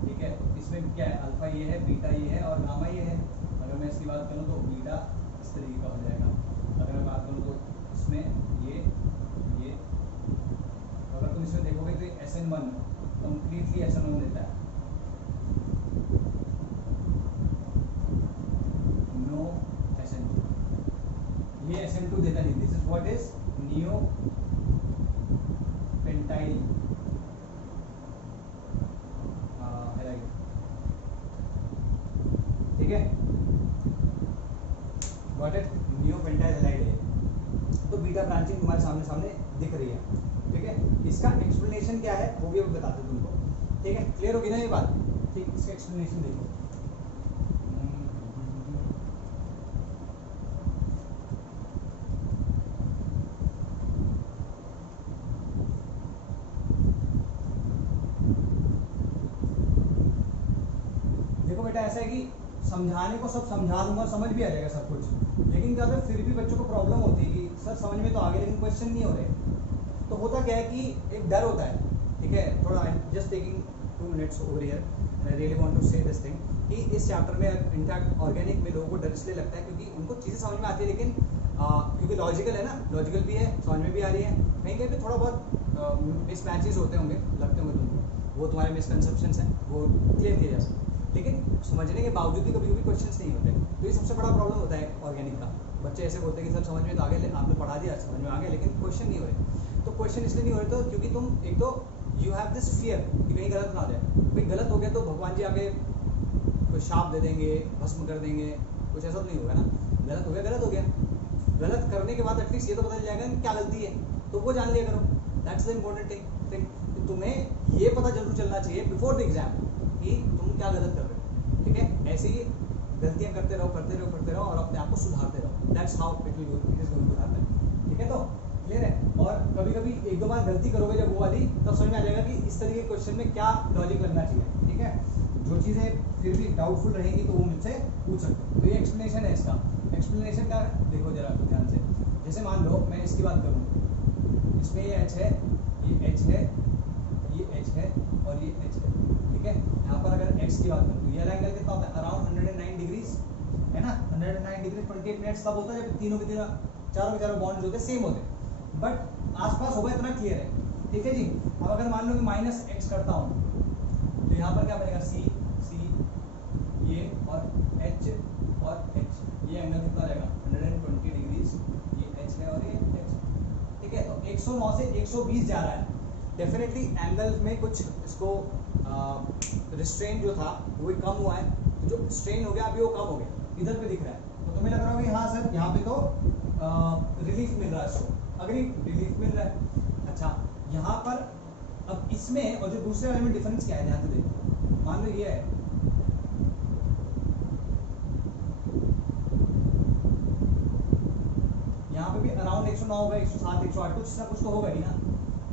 ठीक है, तो इसमें क्या है, अल्फा ये है, बीटा ये है और गामा ये है। अगर मैं इसकी बात करूँ तो बीटा इस तरीके का हो जाएगा। अगर मैं बात करूँ तो इसमें ये, अगर तुम इसमें देखोगे तो SN1 कंप्लीटली SN1 देता है, नो SN2, ये SN2 देता नहीं। This is what is neo pentyl halide, ठीक है, what is neo pentyl halide है। तो बीटा ब्रांचिंग तुम्हारे सामने सामने दिख रही है, ठीक है। इसका एक्सप्लेनेशन क्या है वो भी अब बताते हैं तुमको, ठीक है। क्लियर होगी ना ये बात, ठीक। इसका एक्सप्लेनेशन देखो, देखो बेटा ऐसा है कि समझाने को सब समझा दूंगा, समझ भी आ जाएगा सब कुछ, लेकिन क्या होता है फिर भी बच्चों को प्रॉब्लम होती है कि सर समझ में तो आ गया लेकिन क्वेश्चन नहीं हो रहे। तो होता क्या है कि एक डर होता है, ठीक है। थोड़ा just taking 2 minutes over here, I really want to say this thing कि इस चैप्टर में इनफैक्ट ऑर्गेनिक में लोगों को डर इसलिए लगता है क्योंकि उनको चीज़ें समझ में आती है, लेकिन क्योंकि लॉजिकल है ना, लॉजिकल भी है, समझ में भी आ रही है, कहीं कहीं पे थोड़ा बहुत मिसमैचेस होते होंगे, लगते होंगे तुमको, वो तुम्हारे मिसकंसेप्शंस हैं, वो क्लियर किए जा सकते हैं। लेकिन समझने के बावजूद भी कभी कभी क्वेश्चंस नहीं होते, तो ये सबसे बड़ा प्रॉब्लम होता है ऑर्गेनिक का। बच्चे ऐसे बोलते हैं कि सर समझ में तो आ गया, आपने पढ़ा दिया, समझ में आ गया, लेकिन क्वेश्चन नहीं हो रहे। तो क्वेश्चन इसलिए नहीं हो रहे तो क्योंकि तुम एक तो यू हैव दिस फियर कि कहीं गलत ना हो जाए। भाई गलत हो गया तो भगवान जी आगे कोई शाप दे देंगे, भस्म कर देंगे, कुछ ऐसा तो नहीं होगा ना। गलत हो गया, गलत हो गया, गलत करने के बाद एटलीस्ट ये तो पता चल जाएगा कि क्या गलती है, तो वो जान लिया करो। That's the important thing. तो तुम्हें ये पता जरूर चलना चाहिए बिफोर द एग्जाम कि तुम क्या गलत कर रहे हो, ठीक है। ऐसे ही गलतियां करते रहो और अपने आप को सुधारते रहो। That's how it is going to happen, ठीक है। तो क्लियर है। और कभी कभी 1-2 बार गलती करोगे जब वो वाली, तब समझ में आ जाएगा कि इस तरीके के क्वेश्चन में क्या लॉजिक लगना चाहिए, ठीक है। जो चीज़ें फिर भी डाउटफुल रहेंगी तो वो मुझसे पूछ सकते हो। तो ये एक्सप्लेनेशन है इसका। एक्सप्लेनेशन का देखो जरा ध्यान से, जैसे मान लो मैं इसकी बात करूँ, इसमें ये H है, ये H है, ये H है और ये H है, ठीक है। यहाँ पर अगर X की बात करूँ तो ये एंगल कितना होता है, अराउंड 109 डिग्रीज है ना। 109 डिग्री 28 मिनट्स तब होता है जब तीनों के चारों बॉन्ड्स होते हैं सेम होते हैं, बट आसपास होगा, इतना क्लियर है, ठीक है जी। अब अगर मान लो कि -x करता हूँ तो यहाँ पर क्या बनेगा, C ये और H और H, ये एंगल कितना आ जाएगा 120 डिग्रीज, ये H है और ये H, ठीक है। तो 109 से 120 जा रहा है, डेफिनेटली एंगल में कुछ इसको रिस्ट्रेन जो था वो कम हुआ है, तो जो स्ट्रेन हो गया अभी वो कम हो गया, इधर पे दिख रहा है। तो तुम्हें लग रहा होगा हाँ सर यहाँ पे तो रिलीफ मिल रहा है इसको, अगर रिलीफ मिल रहा है। अच्छा यहाँ पर अब इसमें और जो दूसरे वाले में डिफरेंस क्या है, ध्यान से देखो। मान लो ये है, यहाँ पे भी अराउंड 109 होगा, 107, 108 कुछ ना कुछ तो होगा ही ना।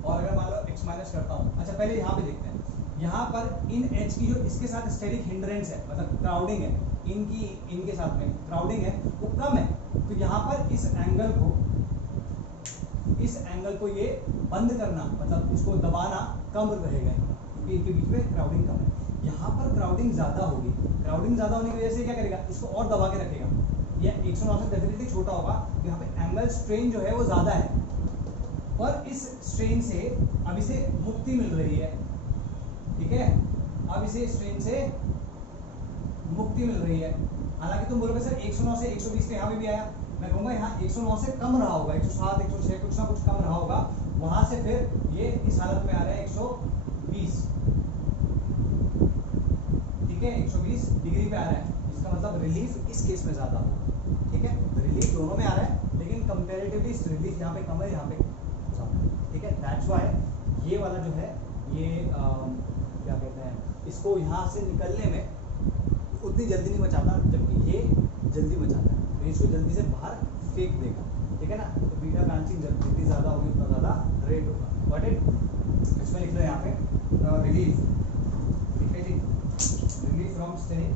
और अगर मान लो x माइनस करता हूँ, अच्छा पहले यहाँ पे देखते हैं, यहाँ पर इन H की जो इसके साथ स्टेरिक हिंड्रेंस है, मतलब क्राउडिंग है, इनके साथ में क्राउडिंग है वो कम है, तो यहाँ पर इस एंगल को ये बंद करना, मतलब इसको दबाना कम रहेगा, क्योंकि इनके बीच में क्राउडिंग कम है। यहाँ पर क्राउडिंग ज्यादा होगी, क्राउडिंग ज्यादा होने की वजह से क्या करेगा, इसको और दबा के रखेगा, ये 109 से डेफिनेटली छोटा होगा, तो यहाँ पे एमएल स्ट्रेन जो है वो ज्यादा है, और इस स्ट्रेन से अब इसे मुक्ति मिल रही है, ठीक है, अब इसे स्ट्रेन से मुक्ति मिल रही है। हालांकि तुम बोलोगे सर 109 से 120 तो यहाँ पे भी आया, मैं कहूँगा यहाँ 109 से कम रहा होगा, 107 106 कुछ ना कुछ कम रहा होगा, वहां से फिर ये इस हालत में आ रहा है 120, ठीक है, 120 डिग्री पे आ रहा है, इसका मतलब रिलीफ इस केस में ज्यादा होगा, ठीक है, रिलीफ दोनों में आ रहा है, लेकिन कंपैरेटिवली रिलीफ यहाँ पे कम है, यहाँ पे ज्यादा है, ठीक है, दैट्स व्हाई ये वाला जो है ये क्या कहते हैं, इसको यहाँ से निकलने में उतनी जल्दी नहीं मचाता, जबकि ये जल्दी मचाता है, तो इसको जल्दी से बाहर फेंक देगा, ठीक है ना, तो बीटा ब्रांचिंग जितनी ज्यादा होगी उतना ज्यादा रेट होगा, गॉट इट। इसमें लिख लो यहाँ पे रिलीफ, ठीक है जी, relief from steric,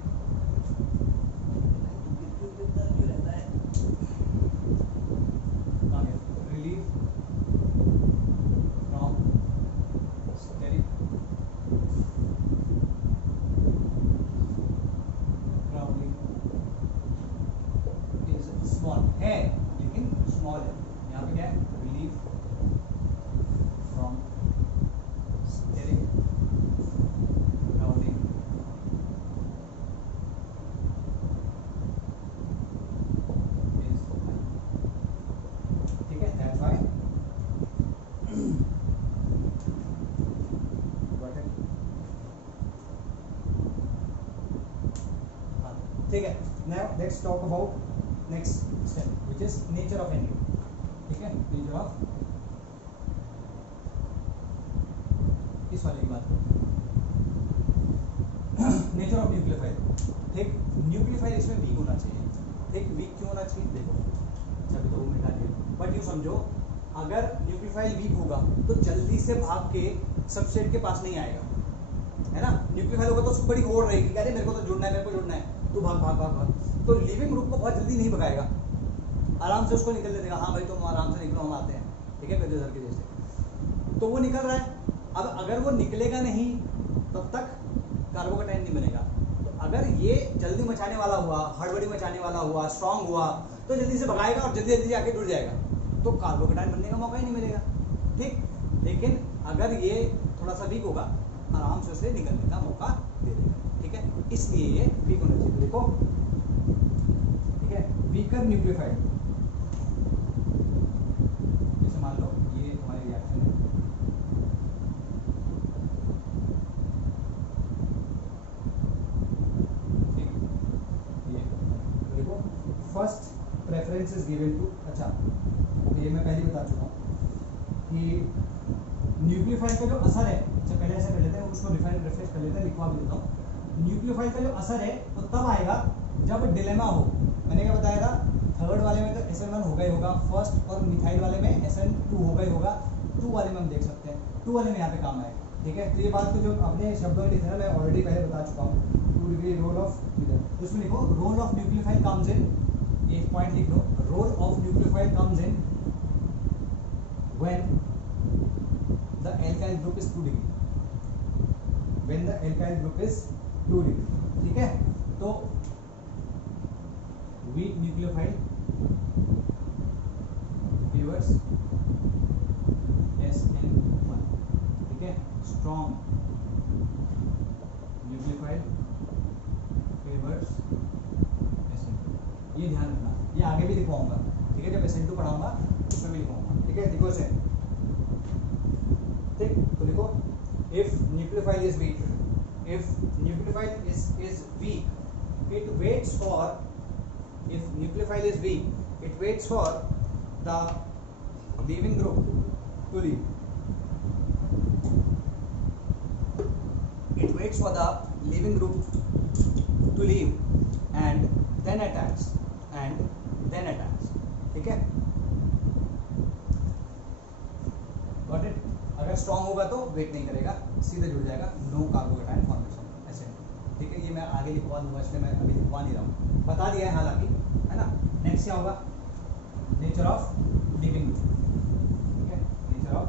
relief from steric small है, लेकिन स्मॉल है, यहाँ पे क्या है, relief from steric crowding is, ठीक है, दैट्स व्हाई गॉट इट, ठीक है। Now let's talk about next step which is nature of anti, ठीक है, नेचर ऑफ, इस वाले की बात करो, नेचर ऑफ न्यूक्लियोफाइल, ठीक, न्यूक्लियोफाइल इसमें वीक होना चाहिए, ठीक, वीक क्यों होना चाहिए, देखो जब तो वो मिटा दिया, बट यूँ समझो अगर न्यूक्लियोफाइल वीक होगा तो जल्दी से भाग के सबस्ट्रेट के पास नहीं आएगा, है ना, न्यूक्लियोफाइल होगा तो उसको बड़ी होड़ रहेगी, अरे मेरे को तो जुड़ना है, मेरे को जुड़ना है, तो भाग भाग भाग भाग, तो लिविंग ग्रुप को बहुत जल्दी नहीं भगाएगा, आराम से उसको निकलने देगा, हाँ भाई तुम आराम से निकलो, हम आते हैं, ठीक है, गधे के जैसे, तो वो निकल रहा है, अब अगर वो निकलेगा नहीं तब तक कार्बोकेटाइन नहीं बनेगा, तो अगर ये जल्दी मचाने वाला हुआ, हड़बड़ी मचाने वाला हुआ, स्ट्रांग हुआ, तो जल्दी से भगाएगा और जल्दी जल्दी जाके जुड़ जाएगा, तो कार्बोकेटाइन बनने का मौका ही नहीं मिलेगा, ठीक, लेकिन अगर ये थोड़ा सा वीक होगा, आराम से उसे निकलने का मौका दे देगा, ठीक है, इसलिए ये वीक होना चाहिए, देखो, ठीक है, वीकर न्यूक्लियोफाइल, जैसे मान लो ये हमारी रिएक्शन है, ठीक, ये देखो first preference is given to, अच्छा तो ये मैं पहले बता चुका हूँ कि न्यूक्लियोफाइल का जो असर है, अच्छा पहले ऐसा कर लेते हैं, उसको रिफ्रेश कर लेते हैं, लिखवा भी देता हूँ, न्यूक्लियोफाइल का जो असर है वो तब आएगा जब डिलेमा हो, मैंने क्या बताया था, थर्ड वाले में तो SN1 होगा ही होगा, फर्स्ट और मिथाइल वाले में SN2 होगा ही होगा, 2 वाले में हम देख सकते हैं, 2 वाले में यहाँ पे काम आएगा, ठीक है, तो ये बात तो जो अपने शब्दों में लिखा है मैं ऑलरेडी पहले बता चुका हूँ, 2 डिग्री रोल ऑफ, तो उसमें लिखो role of nucleophile comes in, एक पॉइंट लिख लो, role of nucleophile comes in when the alkyl group is 2 degree, when the alkyl group is 2 degree, ठीक है, तो weak nucleophile favors SN1, ठीक है, strong nucleophile favors SN2, ये ध्यान रखना, ये आगे भी लिखवाऊंगा, ठीक है, जब SN2 पढ़ाऊंगा उसमें भी लिखवाऊंगा, ठीक है, देखो इसे, ठीक, तो लिखो if nucleophile is weak, if nucleophile is weak, it waits for, if nucleophile is weak, it waits for the leaving group to leave, it waits for the leaving group to leave and then attacks, ठीक है, got it, अगर strong होगा तो wait नहीं करेगा, सीधे जुड़ जाएगा, नो कार्बोकेटाइन फॉर्मेशन, ऐसे, ठीक है, ये मैं आगे लिखवा दूंगा, इसलिए मैं अभी लिखवा नहीं रहा हूँ, बता दिया है हालांकि, है ना, नेक्स्ट क्या होगा, नेचर ऑफ लिविंग ग्रुप, ठीक है, nature of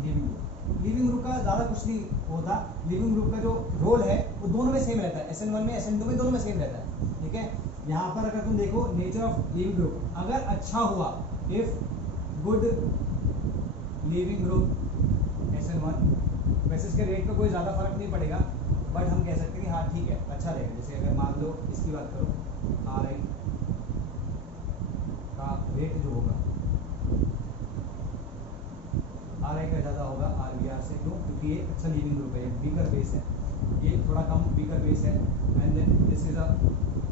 leaving group, leaving group का ज़्यादा कुछ नहीं होता। लिविंग ग्रुप का जो रोल है वो दोनों में सेम रहता है, SN1 में SN2 में दोनों में सेम रहता है। ठीक है, यहाँ पर अगर तुम देखो नेचर ऑफ लिविंग ग्रुप अगर अच्छा हुआ, if good leaving group SN1, वैसे इसके रेट पे कोई ज़्यादा फर्क नहीं पड़ेगा, बट हम कह सकते हैं कि हाँ ठीक है अच्छा रहेगा। जैसे अगर मान लो इसकी बात करो, RI का रेट जो होगा RI का ज़्यादा होगा RBR से, क्यों? क्योंकि ये अच्छा लिविंग ग्रुप है, वीकर बेस है, ये थोड़ा कम वीकर बेस है, and then this is a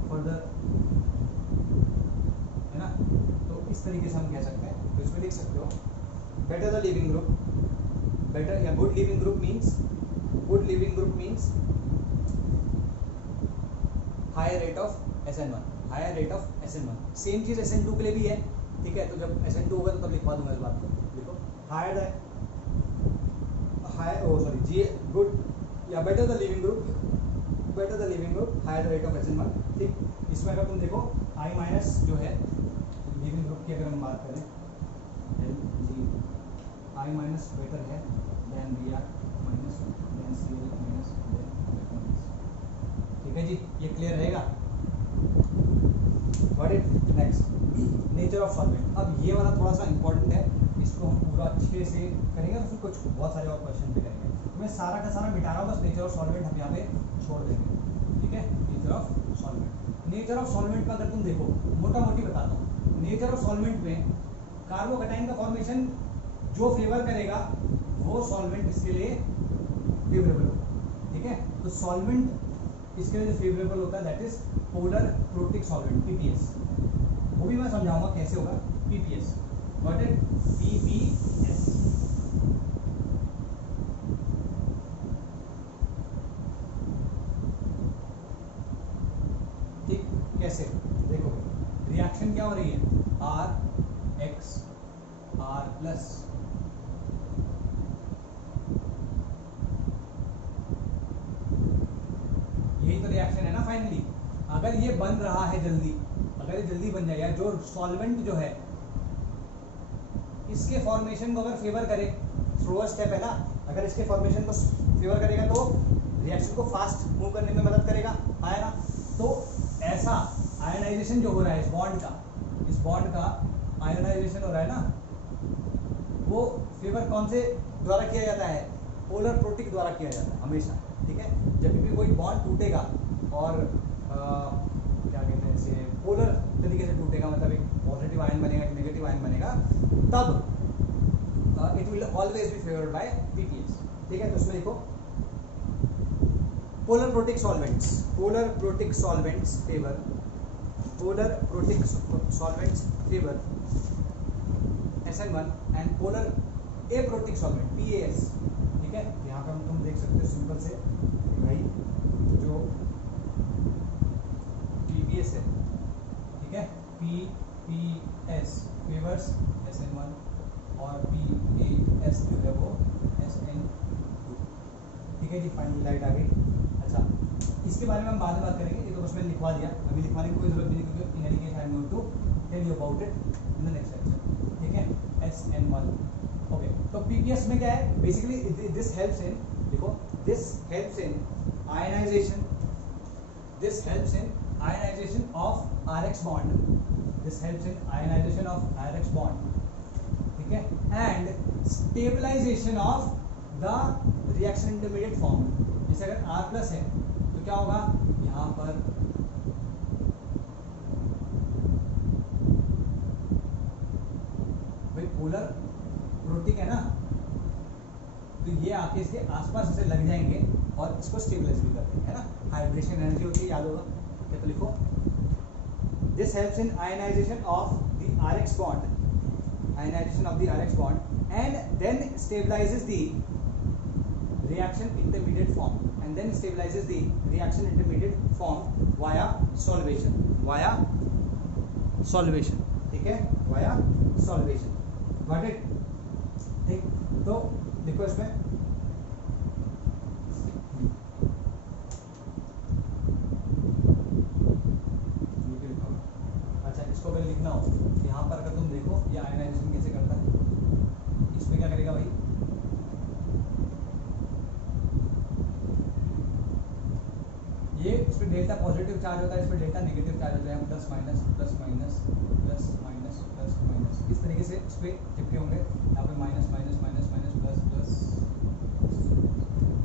further, है ना। तो इस तरीके से हम कह सकते हैं। तो इसमें लिख सकते हो better the leaving group, better या good leaving group means, good leaving group means higher rate of SN1, higher rate of SN1। Same चीज़ SN2 के लिए भी है। ठीक है, तो जब SN2 होगा तो तब लिखवा दूंगा इस बात को। देखो हायर जी गुड या better the leaving group, better the leaving group higher rate of SN1। ठीक, इसमें अगर तुम देखो I माइनस जो है लिविंग ग्रुप की अगर हम बात करें, I माइनस बेटर है then BR minus then CL minus then minus. ठीक है जी, ये क्लियर रहेगा। What is next, nature of solvent. अब ये वाला थोड़ा सा इंपॉर्टेंट है, इसको हम पूरा अच्छे से करेंगे तो फिर कुछ बहुत सारे और क्वेश्चन भी करेंगे। तो मैं सारा का सारा मिटा रहा हूँ, बस नेचर ऑफ सॉल्वेंट हम यहाँ पे छोड़ देंगे। ठीक है, nature of solvent. Nature of solvent में अगर तुम देखो, मोटा मोटी बताता हूँ, नेचर ऑफ सॉल्वेंट में कार्बोकैटायन का फॉर्मेशन जो फेवर करेगा वो सॉल्वेंट इसके लिए फेवरेबल होगा। ठीक है, तो सॉल्वेंट इसके लिए जो फेवरेबल होता है that is polar protic solvent, PPS। वो भी मैं समझाऊंगा कैसे होगा PPS। What is PPS? ठीक, कैसे देखो, रिएक्शन क्या हो रही है, RX R प्लस, यही तो रिएक्शन है ना फाइनली। अगर ये बन रहा है जल्दी, अगर ये जल्दी बन जाएगा, जो सॉल्वेंट जो है इसके फॉर्मेशन को अगर फेवर करे, थ्रोअर स्टेप है ना, अगर इसके फॉर्मेशन को फेवर करेगा तो रिएक्शन को फास्ट मूव करने में मदद करेगा, आया ना। तो ऐसा आयनाइजेशन जो हो रहा है इस बॉन्ड का आयनाइजेशन हो रहा है ना, वो फेवर कौन से द्वारा किया जाता है, पोलर प्रोटिक द्वारा किया जाता है हमेशा। ठीक है, जब भी कोई बॉन्ड टूटेगा और क्या कहते हैं इसे, पोलर तरीके से टूटेगा, मतलब एक पॉजिटिव आयन बनेगा, एक नेगेटिव आयन बनेगा, तब it will always be favoured by PPS। ठीक है, तो उसमें लिखो polar protic solvents, polar protic solvents favour, polar protic solvents favour SN1 and polar aprotic solvent PAS। ठीक है, यहाँ पर तुम देख सकते हो सिंपल से भाई, जो PPS है, ठीक है, PPS फेवर्स SN1 और PAS जो है वो SN2। ठीक है जी, फाइनल लाइट आ गई। अच्छा, इसके बारे में हम बाद में बात करेंगे, ये तो बस मैंने लिखवा दिया, अभी लिखवाने की कोई जरूरत नहीं, क्योंकि in any case I am going to tell you about it in the next lecture. ठीक है, SN1। ओके, तो PPS में क्या है, बेसिकली दिस हेल्प्स इन, देखो this helps in ionisation, this helps in ionisation of RX bond, this helps in ionisation of RX bond. ठीक है, and stabilisation of the reaction intermediate form. जैसे अगर R plus है तो क्या होगा, यहाँ पर भाई पोलर प्रोटिक है ना, तो ये आके इसके आसपास ऐसे लग जाएंगे और इसको स्टेबलाइज भी कर देंगे, है ना। हाइड्रेशन एनर्जी होती है, याद होगा क्या, तो लिखो this helps in ionisation of the RX bond, ionisation of the RX bond and then stabilises the reaction intermediate form, and then stabilizes the reaction intermediate form via solvation, via solvation। ठीक है, via solvation। got it? ठीक, तो देखो इसमें अच्छा, इसको अगर लिखना हो, यहाँ पर अगर तुम देखो ये आयनाइजेशन कैसे करता है, इसमें क्या करेगा भाई, ये इस पर डेल्टा पॉजिटिव चार्ज होता है, इस पर डेल्टा नेगेटिव चार्ज होता है, plus minus plus minus plus minus plus minus इस तरीके से इस पर चिपके होंगे। यहाँ पे minus minus minus minus plus plus,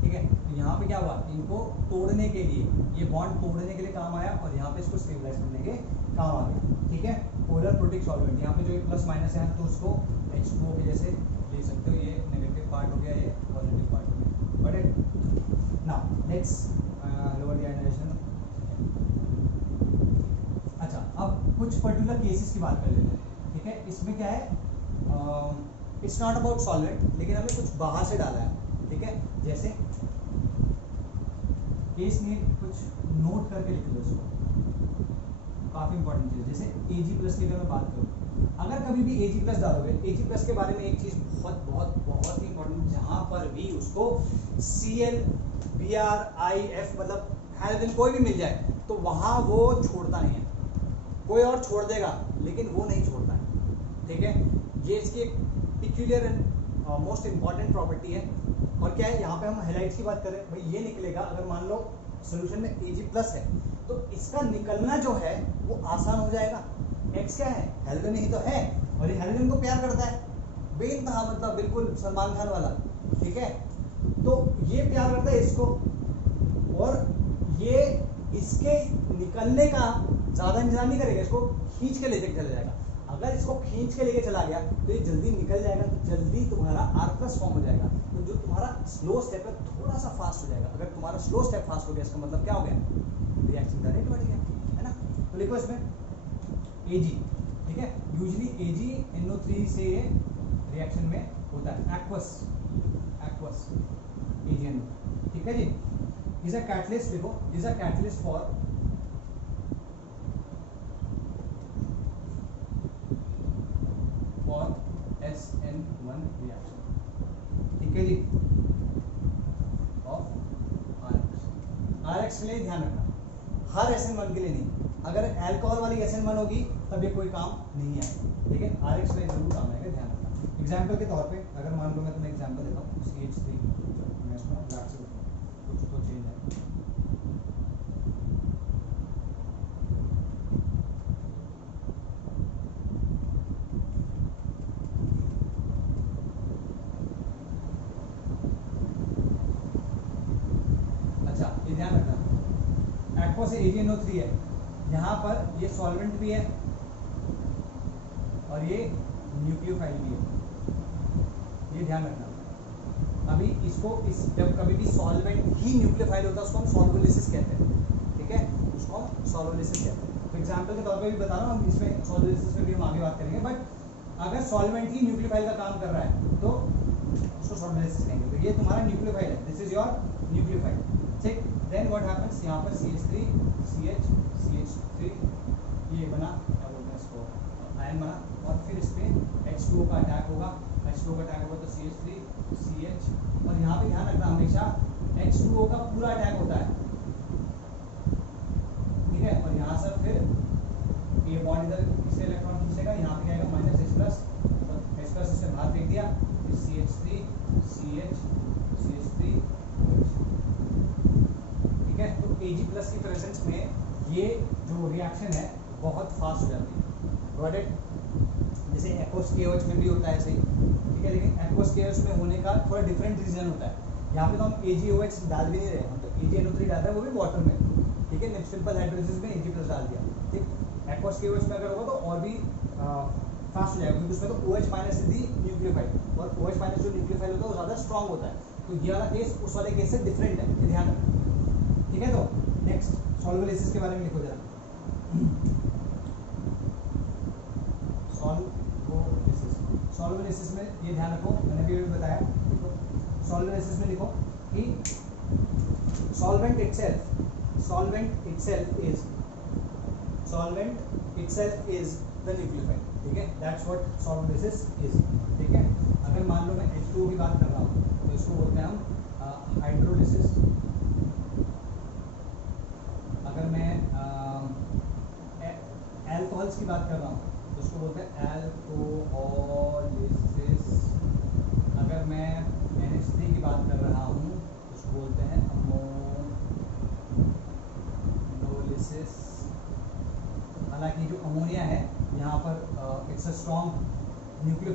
ठीक है। तो यहाँ पे क्या हुआ, इनको तोड़ने के लिए, ये बॉन्ड तोड़ने के लिए काम आया और यहाँ पे इसको स्टेबलाइज करने के काम आ गया, ठीक है। पोलर प्रोटिक सॉल्वेंट, यहाँ पे जो ये प्लस माइनस है तो उसको H2O के जैसे ले सकते हो, ये नेगेटिव पार्ट हो गया, ये पॉजिटिव पार्ट हो गया, got it. Now let's lower the ionisation. अच्छा, अब कुछ पर्टिकुलर केसेस की बात कर लेते हैं, ठीक है। इसमें क्या है, इट्स नॉट अबाउट सॉल्वेंट, लेकिन हमने कुछ बाहर से डाला है, ठीक है। जैसे केस में कुछ नोट करके लिख लो इसको, काफ़ी इंपॉर्टेंट चीज़। जैसे Ag+ की अगर मैं बात करूँ, अगर कभी भी Ag+ डालोगे, Ag+ के बारे में एक चीज़ बहुत बहुत बहुत ही इंपॉर्टेंट, जहाँ पर भी उसको Cl Br IF मतलब हाइड्रोजन कोई भी मिल जाए तो वहाँ वो छोड़ता नहीं है, कोई और छोड़ देगा लेकिन वो नहीं छोड़ता है, ठीक है। ये इसकी एक peculiar and most important property है। और क्या है, यहाँ पे हम हैलाइड्स की बात करें, भाई ये निकलेगा, अगर मान लो सोल्यूशन में Ag+ है तो इसका निकलना जो है वो आसान हो जाएगा। X क्या है, हेलोजन ही तो है, और ये हेलोजन को प्यार करता है, बेइंतहा मतलब बिल्कुल सलमान खान वाला, ठीक है। तो ये प्यार करता है इसको, और ये इसके निकलने का ज़्यादा इंतजार नहीं करेगा, इसको खींच के लेके चला जाएगा। अगर इसको खींच के लेके चला गया तो ये जल्दी निकल जाएगा, तो जल्दी तुम्हारा R+ फॉर्म हो जाएगा। तो जो तुम्हारा स्लो स्टेप है थोड़ा सा फास्ट हो जाएगा। अगर तुम्हारा स्लो स्टेप फास्ट हो गया, इसका मतलब क्या हो गया, रिएक्शन का रेट बढ़ गया, है ना। तो लिखो इसमें Ag, ठीक है। यूजली AgNO3 से ये रिएक्शन में होता है, एक्वस AgNO, ठीक है जी। इज अ कैटलिस्ट, लिखो is a catalyst for SN1 reaction, ठीक है जी, ऑफ RX के लिए ध्यान रखना, हर SN1 के लिए नहीं। अगर अल्कोहल वाली SN1 होगी तब ये कोई काम नहीं आएगा, लेकिन RX के लिए जरूर काम आएगा, ध्यान रखना। एग्जाम्पल के तौर पे अगर मान लो मैं तुम्हें एग्जाम्पल देता हूँ, CH3, मैं इसमें ब्लैक से कुछ तो चेंज है, अच्छा ये ध्यान रखना, एक्वा से AgNO3 है, यहाँ पर ये सॉल्वेंट भी है और ये न्यूक्लियोफाइल भी है, ये ध्यान रखना। अभी इसको जब कभी भी सॉल्वेंट ही न्यूक्लियोफाइल होता है उसको हम सॉल्वोलिसिस कहते हैं, ठीक है, उसको हम सॉल्वोलिसिस कहते हैं। तो एग्जाम्पल के तौर पे भी बता रहा हूँ, हम इसमें सॉल्वोलिसिस में भी हम आगे बात करेंगे, बट अगर सॉल्वेंट ही न्यूक्लियोफाइल का काम कर रहा है तो उसको सॉल्वोलिसिस कहेंगे। तो ये तुम्हारा न्यूक्लियोफाइल है, दिस इज योर न्यूक्लियोफाइल, ठीक। देन व्हाट हैपेंस, यहाँ पर CH3 CH3 ये बना, क्या बोलते हैं इसको, आयन बना, और फिर इस पे H2O का अटैक होगा, H2O का अटैक होगा तो CH3 CH, और यहाँ पे ध्यान रखना हमेशा H2O का पूरा अटैक होता है, ठीक है। और यहाँ से फिर ये बॉन्ड इधर इससे इलेक्ट्रॉन खींचेगा, यहाँ पे क्या आएगा -H+, और H+ इससे बाहर फेंक दिया, फिर CH3 CH CH3 ठीक है। तो Ag+ की प्रेजेंस में ये जो रिएक्शन है बहुत फास्ट हो जाती है, गॉट इट। जैसे एक्वस KOH में भी होता है ऐसे ही, ठीक है, लेकिन एक्वस KOH में होने का थोड़ा डिफरेंट रीजन होता है। यहाँ पे तो हम AgOH डाल भी नहीं रहे, हम तो AgNO3 डाल रहे हैं, वो भी वाटर में, ठीक है, सिंपल हाइड्रोलिसिस में Ag+ डाल दिया, ठीक। एक्वस KOH में अगर होगा तो और भी फास्ट हो जाएगा, क्योंकि उसमें तो OH- इज दी न्यूक्लियोफाइल, और OH- जो न्यूक्लियोफाइल होता है वो ज़्यादा स्ट्रॉन्ग होता है। तो ये वाला केस उस वाले केस से डिफरेंट है, ये ध्यान रखना, ठीक है। तो नेक्स्ट सॉल्वोलिसिस के बारे में लिखो जरा, सॉल्वोलिसिस में ये ध्यान रखो, मैंने भी बताया, देखो सॉल्वोलिसिस में लिखो कि solvent itself is the nucleophile, ठीक है, दैट्स व्हाट सॉल्वोलिसिस इज, ठीक है। अगर मान लो मैं H2O की बात कर रहा हूँ तो इसको बोलते हैं हम हाइड्रोलिसिस। अगर मैं अल्कोहल्स की बात कर रहा हूँ तो उसको बोलते हैं अल्कोहलिसिस। अगर मैं NH3 की बात कर रहा हूँ तो उसको बोलते हैं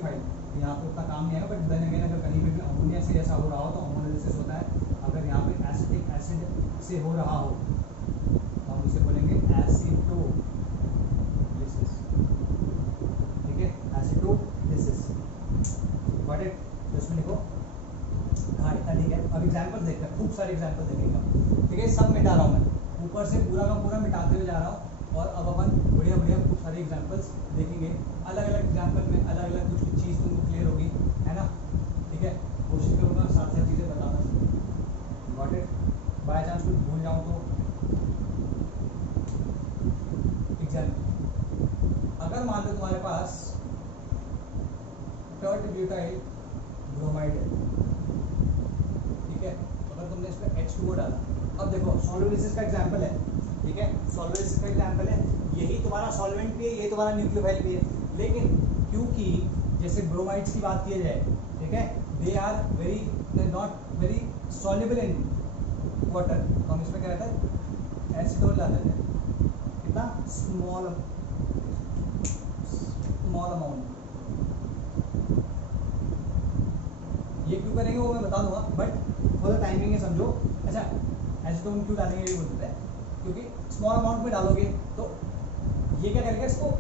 न्यूक्लियोफाइल, यहाँ पे उतना काम नहीं आएगा, बट देन अगेन अगर कहीं पे भी अमोनिया से ऐसा हो रहा हो तो होमोलाइसिस होता है। अगर यहाँ पे एसिटिक एसिड से हो रहा हो तो हम उसे बोलेंगे एसिटोलिसिस, ठीक है, एसिटोलिसिस। Got it? तो इसमें लिखो, हाँ इतना ठीक है। अब एग्जाम्पल देखते हैं, खूब सारे एग्जाम्पल देखेंगे, ठीक है, सब मिटा रहा हूँ मैं, ऊपर से पूरा का पूरा मिटाते हुए जा रहा हूँ, और अब अपन बढ़िया बढ़िया खूब सारे एग्जाम्पल्स देखेंगे, अलग अलग एग्जाम्पल में अलग अलग कुछ कुछ चीज़ तुमको क्लियर होगी, है ना, ठीक है। कोशिश करूँगा साथ साथ चीज़ें बताना। Got it? बाय चांस कुछ भूल जाऊँ तो एग्जाम्पल, अगर मान लो तुम्हारे पास टर्ट ब्यूटाइल ब्रोमाइड है, ठीक है, अगर तुमने इस पर H2O डाला, अब देखो सॉल्वेलिसिस का एग्जांपल है, ठीक है, सॉल्वेलिसिस का एग्जांपल है, यही तुम्हारा सॉल्वेंट भी है, यही तुम्हारा न्यूक्लियोफाइल भी है, लेकिन क्योंकि जैसे ब्रोमाइड्स की बात की जाए, ठीक है, they are not very soluble in water, तो हम इसमें क्या रहता है, एसिटोन ला देते हैं, कितना स्मॉल अमाउंट। ये क्यों करेंगे वो मैं बता दूंगा, बट थोड़ा टाइमिंग है समझो। अच्छा, एसिटोन क्यों डालेंगे ये बोलते हैं, क्योंकि स्मॉल अमाउंट में डालोगे तो ये क्या करेगा, इसको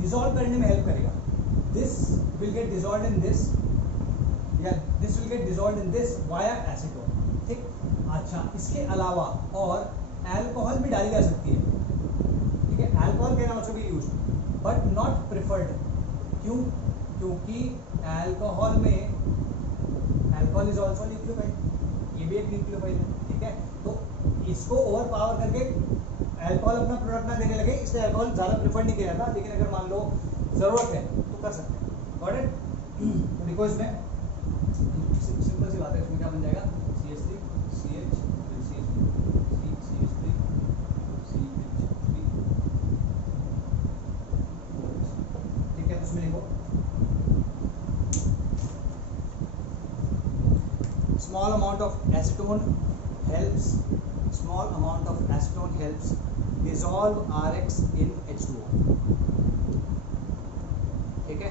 डिसॉल्व करने में हेल्प करेगा। This will get dissolve in this, या this will get dissolve in this via acetone, ठीक। अच्छा, इसके अलावा और अल्कोहल भी डाली जा सकती है, ठीक है, alcohol can also be used but not preferred. क्यों? क्योंकि अल्कोहल में अल्कोहल इज ऑल्सो न्यूक्लियोफाइल, ये भी एक न्यूक्लियोफाइल है, ठीक है, तो इसको ओवर पावर करके अल्कोहल अपना प्रोडक्ट ना देने लगे, इसलिए अल्कोहल ज़्यादा प्रेफर नहीं किया जाता, लेकिन अगर मान लो ज़रूरत है तो कर सकते हैं। Got it? तो देखो इसमें सिंपल सी बात है, इसमें क्या बन जाएगा, CH3 CH CH3 CH3, ठीक है, तो इसमें लिखो small amount of acetone helps dissolve RX in H2O, ठीक है,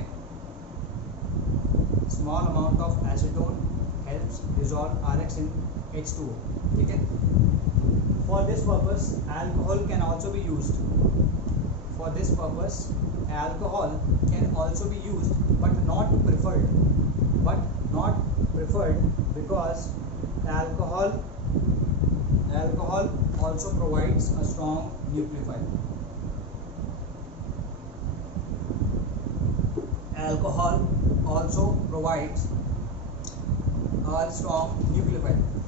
small amount of acetone helps dissolve RX in H2O, ठीक है। For this purpose alcohol can also be used, but not preferred because alcohol also provides a strong nucleophile.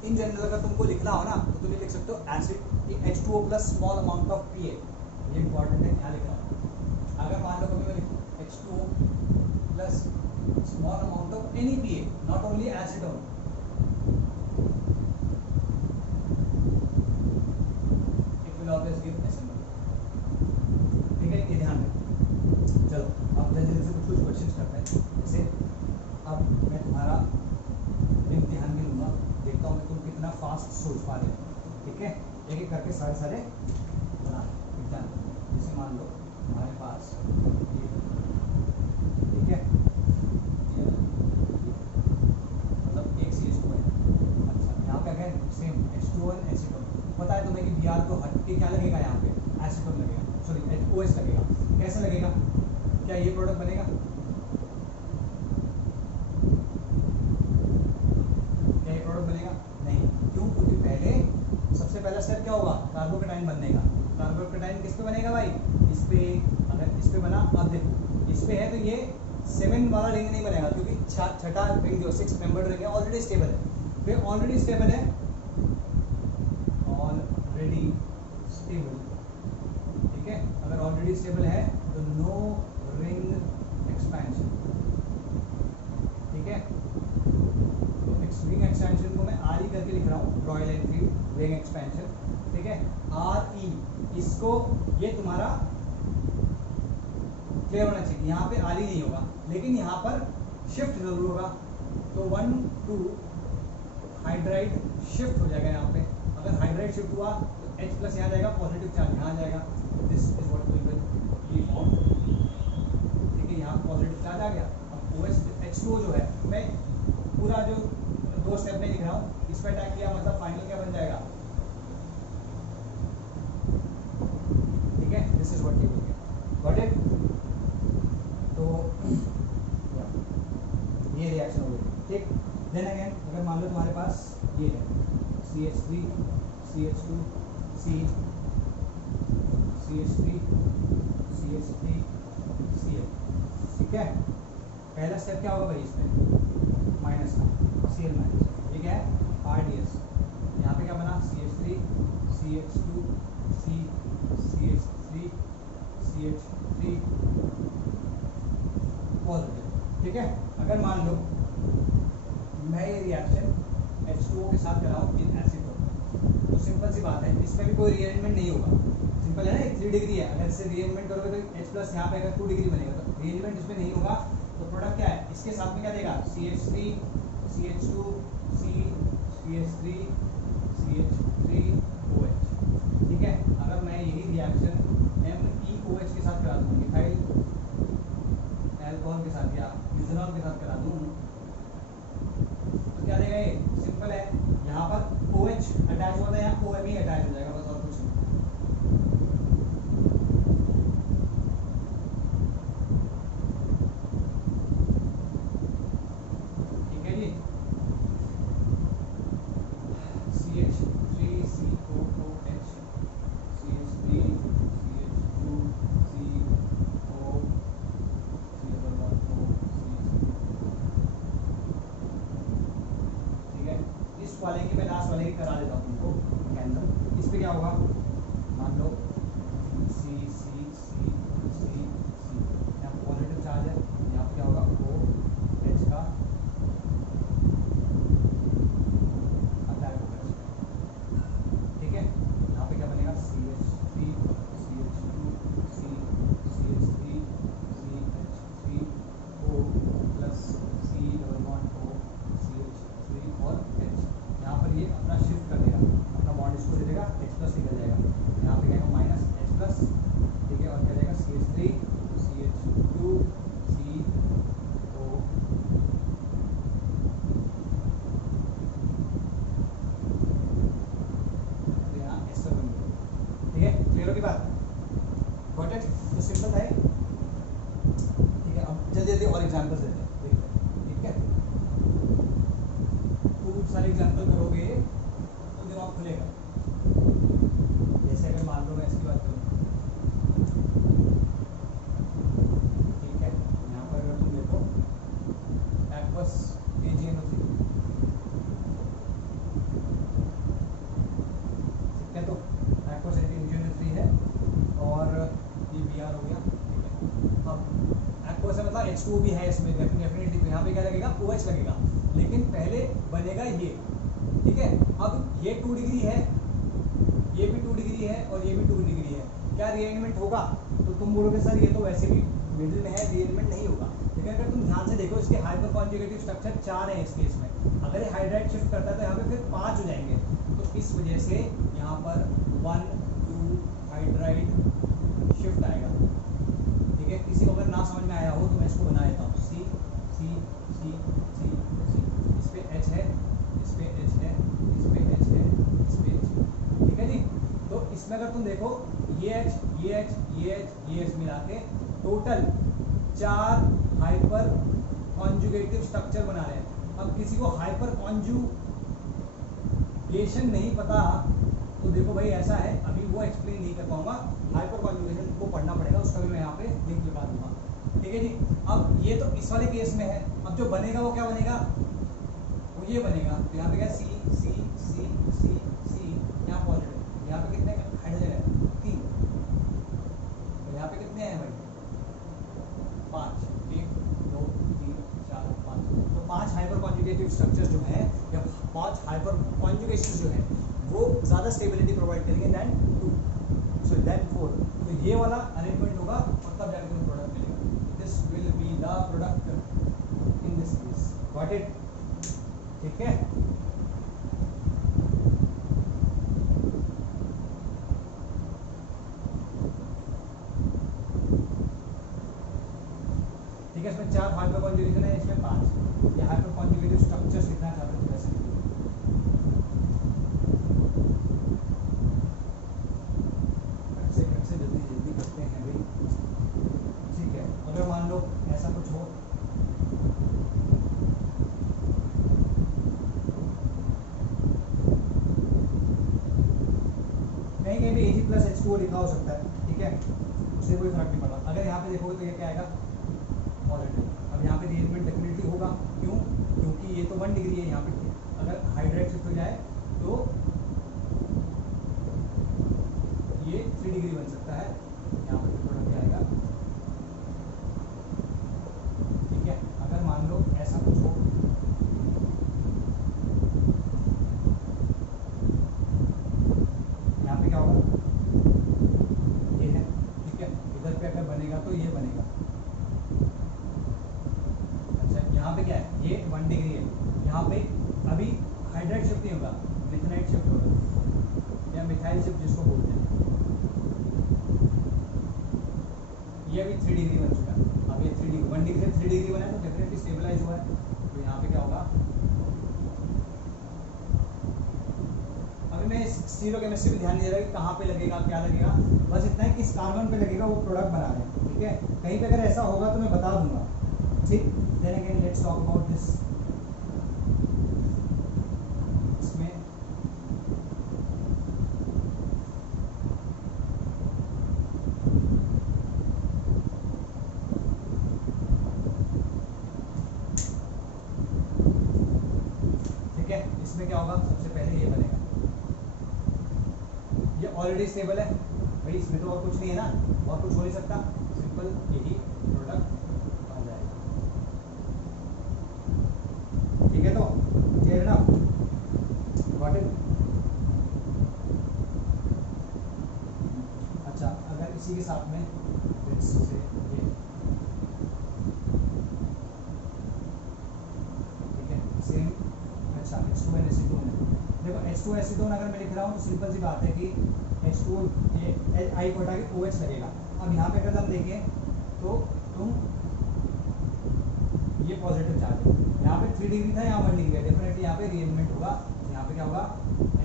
In general अगर तुमको लिखना हो ना तो तुम ये लिख सकते हो acid H2O plus small amount of PA, ये इंपॉर्टेंट है, क्या लिखना हो। अगर मान लो कभी मैं लिखूँ H2O plus small amount of any PA, not only acetone, it will always give SML, ठीक है, ये ध्यान रखो। चलो अब जल्दी से कुछ क्वेश्चंस करते हैं। जैसे अब मैं तुम्हारा इम्तिहान भी लूँगा, देखता हूँ कि तुम कितना फास्ट सोच पा रहे हो, ठीक है, एक एक करके सारे बना एग्जाम। जैसे मान लो हमारे पास ये, ठीक है, मतलब एक CH2 है। अच्छा, यहाँ पे अगेन सेम H2O और एसिटोन, पता है तुम्हें कि Br को हट के क्या लगेगा, यहाँ पे एसिटोन लगेगा, सॉरी OS लगेगा। कैसे लगेगा? क्या ये प्रोडक्ट बनेगा? क्या ये प्रोडक्ट बनेगा? नहीं। क्यों? क्योंकि पहले सबसे पहला स्टेप क्या होगा, कार्बोकेटाइन बनने का। कार्बोकेटाइन किस पे बनेगा भाई? इस पे। अगर इस पे बना, अब देखो इस पे है तो ये 7 वाला रिंग नहीं बनेगा, क्योंकि छठा रिंग जो 6 मेंबर्ड रिंग है ऑलरेडी स्टेबल है। फिर ऑलरेडी स्टेबल है, ठीक है, अगर ऑलरेडी स्टेबल है तो नो रिंग एक्सपेंशन, ठीक है। तो रिंग एक्सपेंशन को मैं RE करके लिख रहा हूँ, रॉयल एनफील्ड रिंग एक्सपेंशन, ठीक है, RE। इसको ये तुम्हारा क्लियर होना चाहिए, यहाँ पे RE नहीं होगा, लेकिन यहाँ पर शिफ्ट जरूर होगा। तो 1 2 हाइड्राइड शिफ्ट हो जाएगा यहाँ पे। अगर हाइड्राइड शिफ्ट हुआ तो H प्लस यहाँ जाएगा, पॉजिटिव चार्ज यहाँ जाएगा। This is what will be form, ठीक है, यहाँ पॉजिटिव चार्ज आ गया। अब OH H2O जो है, मैं पूरा जो 2 स्टेप में लिख रहा हूँ, इस पर अटैक किया मतलब फाइनल क्या बन जाएगा, ठीक है, this is what you will gate, got it. तो ये रिएक्शन हो गई, ठीक। देन अगेन अगर मान लो तुम्हारे पास ये है CH3 CH2 C CH3 CH3 Cl, ठीक है। पहला स्टेप क्या होगा भाई इसमें, माइनस का Cl माइनस, ये क्या है RDS, यहाँ पे क्या बना CH3 CH2 C CH3 CH3 positive, ठीक है। अगर मान लो मैं ये रिएक्शन H2O के साथ कराऊँ इन एसिड को, तो सिंपल सी बात है, इसमें भी कोई रीअरेंजमेंट नहीं होगा, सिंपल है ना, 3 डिग्री है, अगर इससे रीअरेंजमेंट करोगे तो H प्लस यहाँ पे अगर 2 डिग्री बनेगा, तो रीअरेंजमेंट इसमें नहीं होगा, तो प्रोडक्ट क्या है, इसके साथ में क्या देगा CH3 CH2 C CH3 CH3 OH, ठीक है। अगर मैं यही रिएक्शन MEOH के साथ करा दूँ, मिथाइल अल्कोहल के साथ या यूजनॉल के साथ करा दूँ, तो क्या देगा ये, सिंपल है, यहाँ पर OH अटैच होता है, यहाँ OMe अटैच हो जाएगा, बस और कुछ नहीं। ठीक है जी, CH3COOH CH3 CH2 CO ठीक है। इस वाले की मैं लास्ट वाले की करा देता हूँ तुमको कैंसल। इस पे क्या होगा, मान लो C C C C C, यहाँ पॉजिटिव चार्ज है, यहाँ पे क्या होगा OH का अटैक होगा इसमें, ठीक है। यहाँ पे क्या बनेगा CH3 CH2 C CH3 CH3 O plus C double bond O CH3 और H, यहाँ पर ये अपना शिफ्ट कर देगा, अपना बॉन्ड इसको दे देगा, H प्लस निकल जाएगा, यहाँ पे क्या होगा माइनस H प्लस, ठीक है, और क्या जाएगा CH3 CH2 C O, तो यहाँ H सब बन गया, ठीक है, क्लियर होगी बात, गॉट इट। तो सिंपल है, ठीक है। अब जल्दी जल्दी और एग्जांपल्स देते हैं, देखते हैं, ठीक है। खूब सारे एग्जांपल करोगे तो दिमाग खुलेगा। जैसे अगर मान लो मैं इसकी बात करूँ, ठीक है, यहाँ पर अगर तुम देखो एक्वस AgNO3, ठीक है, तो एक्वस AgNO3 है और ये Br हो गया, ठीक है। अब एक्वस है मतलब H2O भी है इसमें डेफिनेटली, तो यहाँ पे क्या लगेगा OH लगेगा, लेकिन पहले बनेगा ये, ठीक है। अब ये 2 डिग्री है, ये भी 2 डिग्री है और ये भी 2 डिग्री है, क्या रीअरेंजमेंट होगा, तो तुम बोलोगे सर ये तो वैसे भी मिडिल में है, रीअरेंजमेंट नहीं होगा, लेकिन अगर तुम ध्यान से देखो इसके हाइपर कॉन्जुगेटिव स्ट्रक्चर 4 है इस केस में, अगर ये हाइड्राइड शिफ्ट करता है तो यहाँ पे फिर 5 हो जाएंगे, तो इस वजह से यहाँ पर 1 2 हाइड्राइड शिफ्ट आएगा, ठीक है। किसी को अगर ना समझ में आया हो तो मैं इसको बना देता हूँ, C C C C C, इस पे H है, इस पे H है, इस पे H है, इस पे H है, ठीक है जी। तो इसमें अगर तुम देखो ये H ये H ये H ये H मिला के टोटल 4 हाइपर कॉन्जुगेटिव स्ट्रक्चर बना रहे हैं। अब किसी को हाइपर कॉन्जुगेशन नहीं पता तो देखो भाई ऐसा है, अभी वो एक्सप्लेन नहीं कर पाऊंगा, हाइपर कॉन्जुगेशन को पढ़ना पड़ेगा, उसका भी मैं यहाँ पे लिंक लगा दूंगा, ठीक है जी। अब ये तो इस वाले केस में है, अब जो बनेगा वो क्या बनेगा, वो ये बनेगा, तो यहाँ पे क्या C C C C C, यहाँ पॉजिटिव, यहाँ पे कितने हाइड्रोजन है 3, तो यहाँ पे कितने हैं भाई 5, 1 2 3 4 5, तो 5 हाइपर कॉन्जुगेटिव स्ट्रक्चर जो है या 5 हाइपर कॉन्जुगेशन जो है वो ज़्यादा स्टेबिलिटी प्रोवाइड करेंगे देन 4, तो ये वाला अरेंजमेंट होगा और तब जाकर तुम्हें प्रोडक्ट मिलेगा, this will be the product in this case, got it, ठीक है। ठीक है, इसमें पे 4 हाइपर कॉन्जुगेशन है, इसमें 5। ये हाइपर कॉन्जुगेटिव स्ट्रक्चर्स लिखना चाहते थे वैसे। कट से जल्दी जल्दी करते हैं भाई, ठीक है। अगर मान लो ऐसा कुछ हो, कहीं कहीं पे Ag प्लस H2O लिखा हो सकता है, ठीक है, उससे कोई फर्क नहीं पड़ता। अगर यहाँ पे देखोगे तो ये क्या आएगा, पॉजिटिव। अब यहाँ पे रीअरेंजमेंट डेफिनेटली होगा, क्यों? क्योंकि ये तो 1 डिग्री है यहाँ पे। अगर हाइड्राइड शिफ्ट हो जाए तो ये 3 डिग्री बन सकता है, यहाँ पे प्रोडक्ट क्या आएगा, ठीक है। अगर मान लो ऐसा कुछ हो, यहाँ पे क्या होगा, ये है, ठीक है। इधर पे अगर बनेगा तो ये बनेगा। अच्छा, यहाँ पे क्या है, ये 1 डिग्री है, यहाँ पे अभी हाइड्राइड शिफ्ट नहीं होगा, मिथेनाइट शिफ्ट होगा, या मिथाइल शिफ्ट जिसको बोलते हैं। ये अभी 3 डिग्री बन चुका है। अब ये 3 डिग्री 1 डिग्री से 3 डिग्री बना है तो डेफिनेटली स्टेबलाइज हुआ है। तो यहाँ पे क्या होगा, अभी मैं स्टीरियोकेमिस्ट्री में ध्यान नहीं दे रहा कि कहाँ पे लगेगा, क्या लगेगा, बस इतना है कि इस कार्बन पे लगेगा, वो प्रोडक्ट बना रहे हैं, ठीक है। कहीं पे अगर ऐसा होगा तो मैं बता दूंगा, ठीक। Then again let's talk about this. इसमें ठीक है, इसमें क्या होगा, सबसे पहले ये बनेगा, ये ऑलरेडी स्टेबल है भाई, इसमें तो और कुछ नहीं है ना, और कुछ हो नहीं सकता, सिंपल यही प्रोडक्ट बन जाएगा, ठीक है। तो क्लियर ना, गॉट इट। अच्छा, अगर इसी के साथ में let's say ये, ठीक है, सेम। अच्छा, H2 एसीटोन है, देखो H2 एसीटोन अगर मैं लिख रहा हूँ तो सिंपल सी बात है कि H2 ये आई को हटा के OH लगेगा। अब यहाँ पे अगर हम देखें तो तुम ये पॉजिटिव चार्ज है, यहाँ पे 3 डिग्री था, यहाँ 1 डिग्री है, डेफिनेटली यहाँ पे रीअरेंजमेंट होगा। यहाँ पे क्या होगा,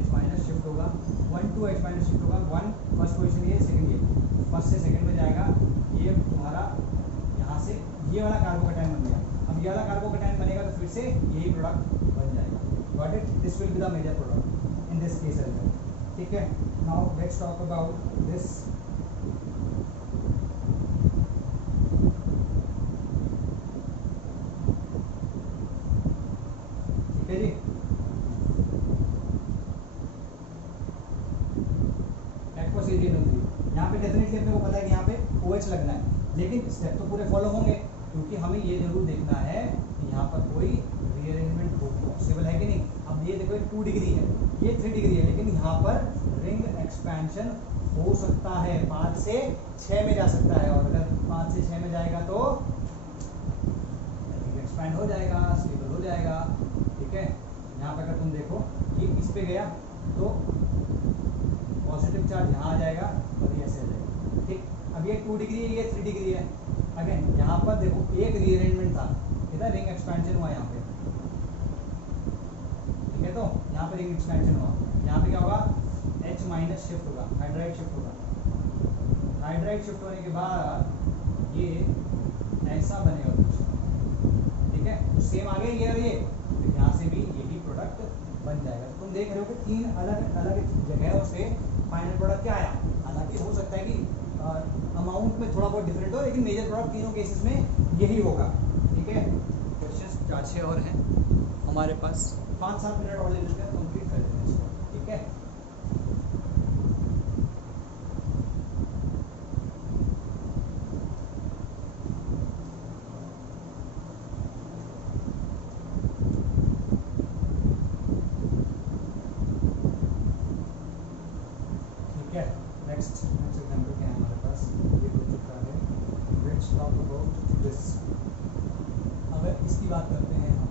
H माइनस शिफ्ट होगा, 1 to H माइनस शिफ्ट होगा, 1 फर्स्ट पोजिशन, ये सेकंड, ये फर्स्ट से सेकंड में जाएगा, ये तुम्हारा यहाँ से ये वाला कार्बोकैटायन बन गया। अब ये वाला कार्बोकैटायन बनेगा तो फिर से यही प्रोडक्ट बन जाएगा, got it. This will be the major product in this case as well, ठीक है। Now let's talk about this. ठीक है जी, यहाँ पे डेफिनेटली अपने को पता है कि यहाँ पे OH लगना है, लेकिन स्टेप तो पूरे फॉलो होंगे, क्योंकि हमें ये जरूर देखना है कि यहाँ पर कोई रीअरेंजमेंट पॉसिबल है कि नहीं। अब ये देखो 2 डिग्री है, ये 3 डिग्री है, लेकिन यहाँ पर रिंग एक्सपेंशन हो सकता है, 5 से 6 में जा सकता है, और अगर 5 से 6 में जाएगा तो रिंग एक्सपैंड हो जाएगा, स्टेबल हो जाएगा, ठीक है। यहाँ पर अगर तुम देखो ये इस पे गया तो पॉजिटिव चार्ज यहाँ आ जाएगा और ये ऐसे आ जाएगा, ठीक। अब ये 2 डिग्री है, ये 3 डिग्री है। अगेन यहाँ पर देखो एक रीअरेंजमेंट था, इधर रिंग एक्सपेंशन हुआ यहाँ पे, ठीक है। तो यहाँ पे रिंग एक्सपेंशन हुआ, यहाँ पे क्या होगा, H माइनस शिफ्ट होगा, हाइड्राइड शिफ्ट होगा। हाइड्राइड शिफ्ट होने के बाद ये ऐसा बनेगा कुछ, ठीक है। तो सेम आ गया ये और ये, तो यहाँ से भी यही प्रोडक्ट बन जाएगा। तो तुम देख रहे हो कि 3 अलग अलग जगहों से फाइनल प्रोडक्ट क्या आया। हालांकि हो सकता है कि अमाउंट में थोड़ा बहुत डिफरेंट हो, लेकिन मेजर प्रोडक्ट तीनों केसेस में यही होगा, ठीक है। क्वेश्चन 4-6 और हैं हमारे पास, 5-7 मिनट और ले लेते हैं, कंप्लीट कर देते हैं इसको, ठीक है। नेक्स्ट एग्जाम्पल क्या है हमारे पास, ये हो चुका है। Let's talk about this. अगर इसकी बात करते हैं हम,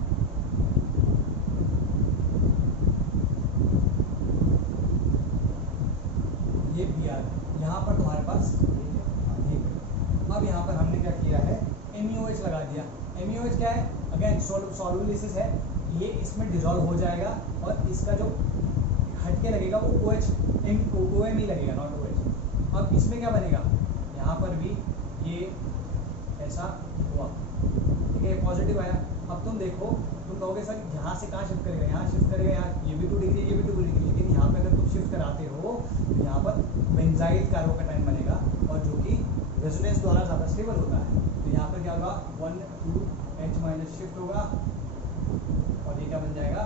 सॉल्युलिसिस है ये इसमें डिसॉल्व हो जाएगा और इसका जो हटके लगेगा वो OH OM ही लगेगा, नॉट OH। अब इसमें क्या बनेगा, यहाँ पर भी ये ऐसा हुआ, ठीक है, पॉजिटिव आया। अब तुम देखो, तुम कहोगे सर यहाँ से कहाँ शिफ्ट करेगा, यहाँ शिफ्ट करेगा, यहाँ ये भी 2 डिग्री ये भी 2 डिग्री, लेकिन यहाँ पे अगर तुम शिफ्ट कराते हो तो यहाँ पर बेंजाइल कार्बोकैटायन बनेगा और जो कि रेजोनेंस द्वारा ज़्यादा स्टेबल होता है। तो यहाँ पर क्या होगा, 1 2 H माइनस शिफ्ट होगा और ये क्या बन जाएगा,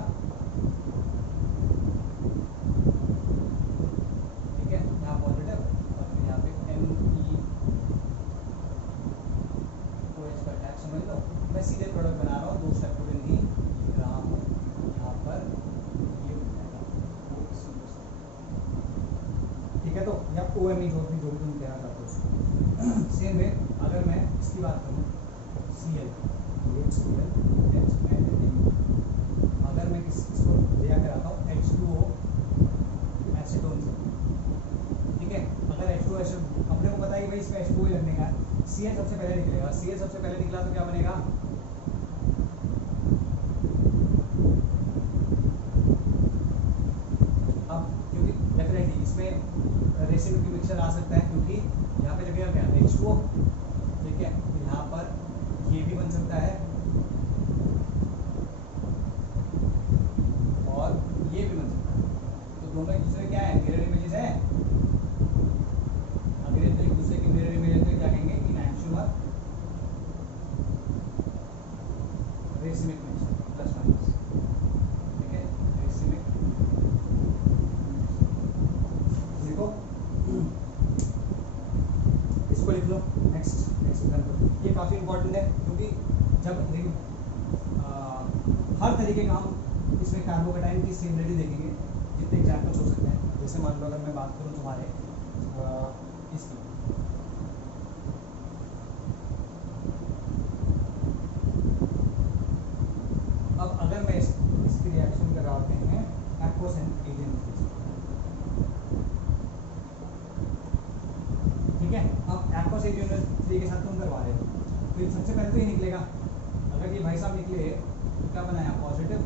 ठीक है, यहाँ पॉजिटिव और फिर यहाँ पे MeOH का अटैक समझ लो। मैं सीधे प्रोडक्ट बना रहा हूँ, 2 स्टेप को नहीं लिख रहा हूँ, यहाँ पर ये बन जाएगा ठीक है। तो या OMe जो भी तुम कहना चाहते हो। सेम वे अगर मैं इसकी बात करूँ Cl HCl H and M, अगर मैं इसको रिएक्ट कराता हूँ H2O एसीटोन से, ठीक है, अगर H2O अपने को पता है कि भाई इसमें H2O ही लगने का है, Cl सबसे पहले निकलेगा, Cl सबसे पहले निकला तो क्या बनेगा, अब क्योंकि डेफिनेटली इसमें रेसिड्यू की मिक्सचर आ सकता है क्योंकि यहाँ पे लगेगा क्या H2O, ठीक है, तो यहाँ पर ये भी बन सकता है और ये भी बन सकता है, तो दोनों एक दूसरे क्या है, मिरर इमेजेस है। अगर ये तो एक दूसरे की मिरर इमेज है तो क्या कहेंगे, इनैक्चुअल रेसिमिक मिक्सचर प्लस माइनस, ठीक है, रेसिमिक। देखो इसको लिख लो, नेक्स्ट ये काफ़ी इंपॉर्टेंट है क्योंकि जब हर तरीके का हम इसमें कार्बोकैटायन की स्टेबिलिटी देखेंगे, जितने एग्जाम्पल्स हो सकते हैं। जैसे मान लो अगर मैं बात करूँ तुम्हारे इसकी, अब अगर मैं इसकी रिएक्शन कराते हैं एक्वस एंड एलियन, ठीक है, अब एक्वस एलियन के साथ तुम करवा रहे हो तो सबसे पहले तो ये निकलेगा, अगर ये भाई साहब निकले तो क्या बनाया, पॉजिटिव,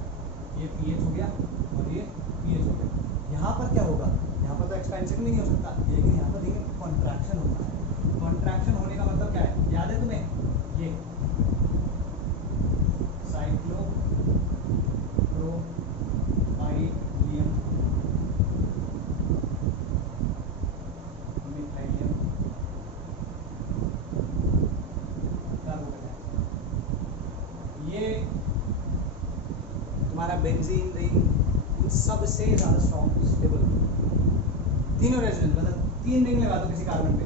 ये पीएच हो गया और ये पीएच हो गया। यहाँ पर क्या होगा, यहाँ पर तो एक्सपेंशन भी नहीं हो सकता, लेकिन यहाँ पर देखिए कॉन्ट्रैक्शन होता है। कॉन्ट्रैक्शन होने का मतलब क्या है, याद है तुम्हें, ये साइक्लोप्रोपाइलियम मिथाइलियम कार्बोकैटायन, ये तुम्हारा बेंजीन रिंग सबसे ज़्यादा स्ट्रॉन्ग स्टेबल, तीनों रेजोनेंस मतलब 3 रिंग लगा दो किसी कार्बन पे,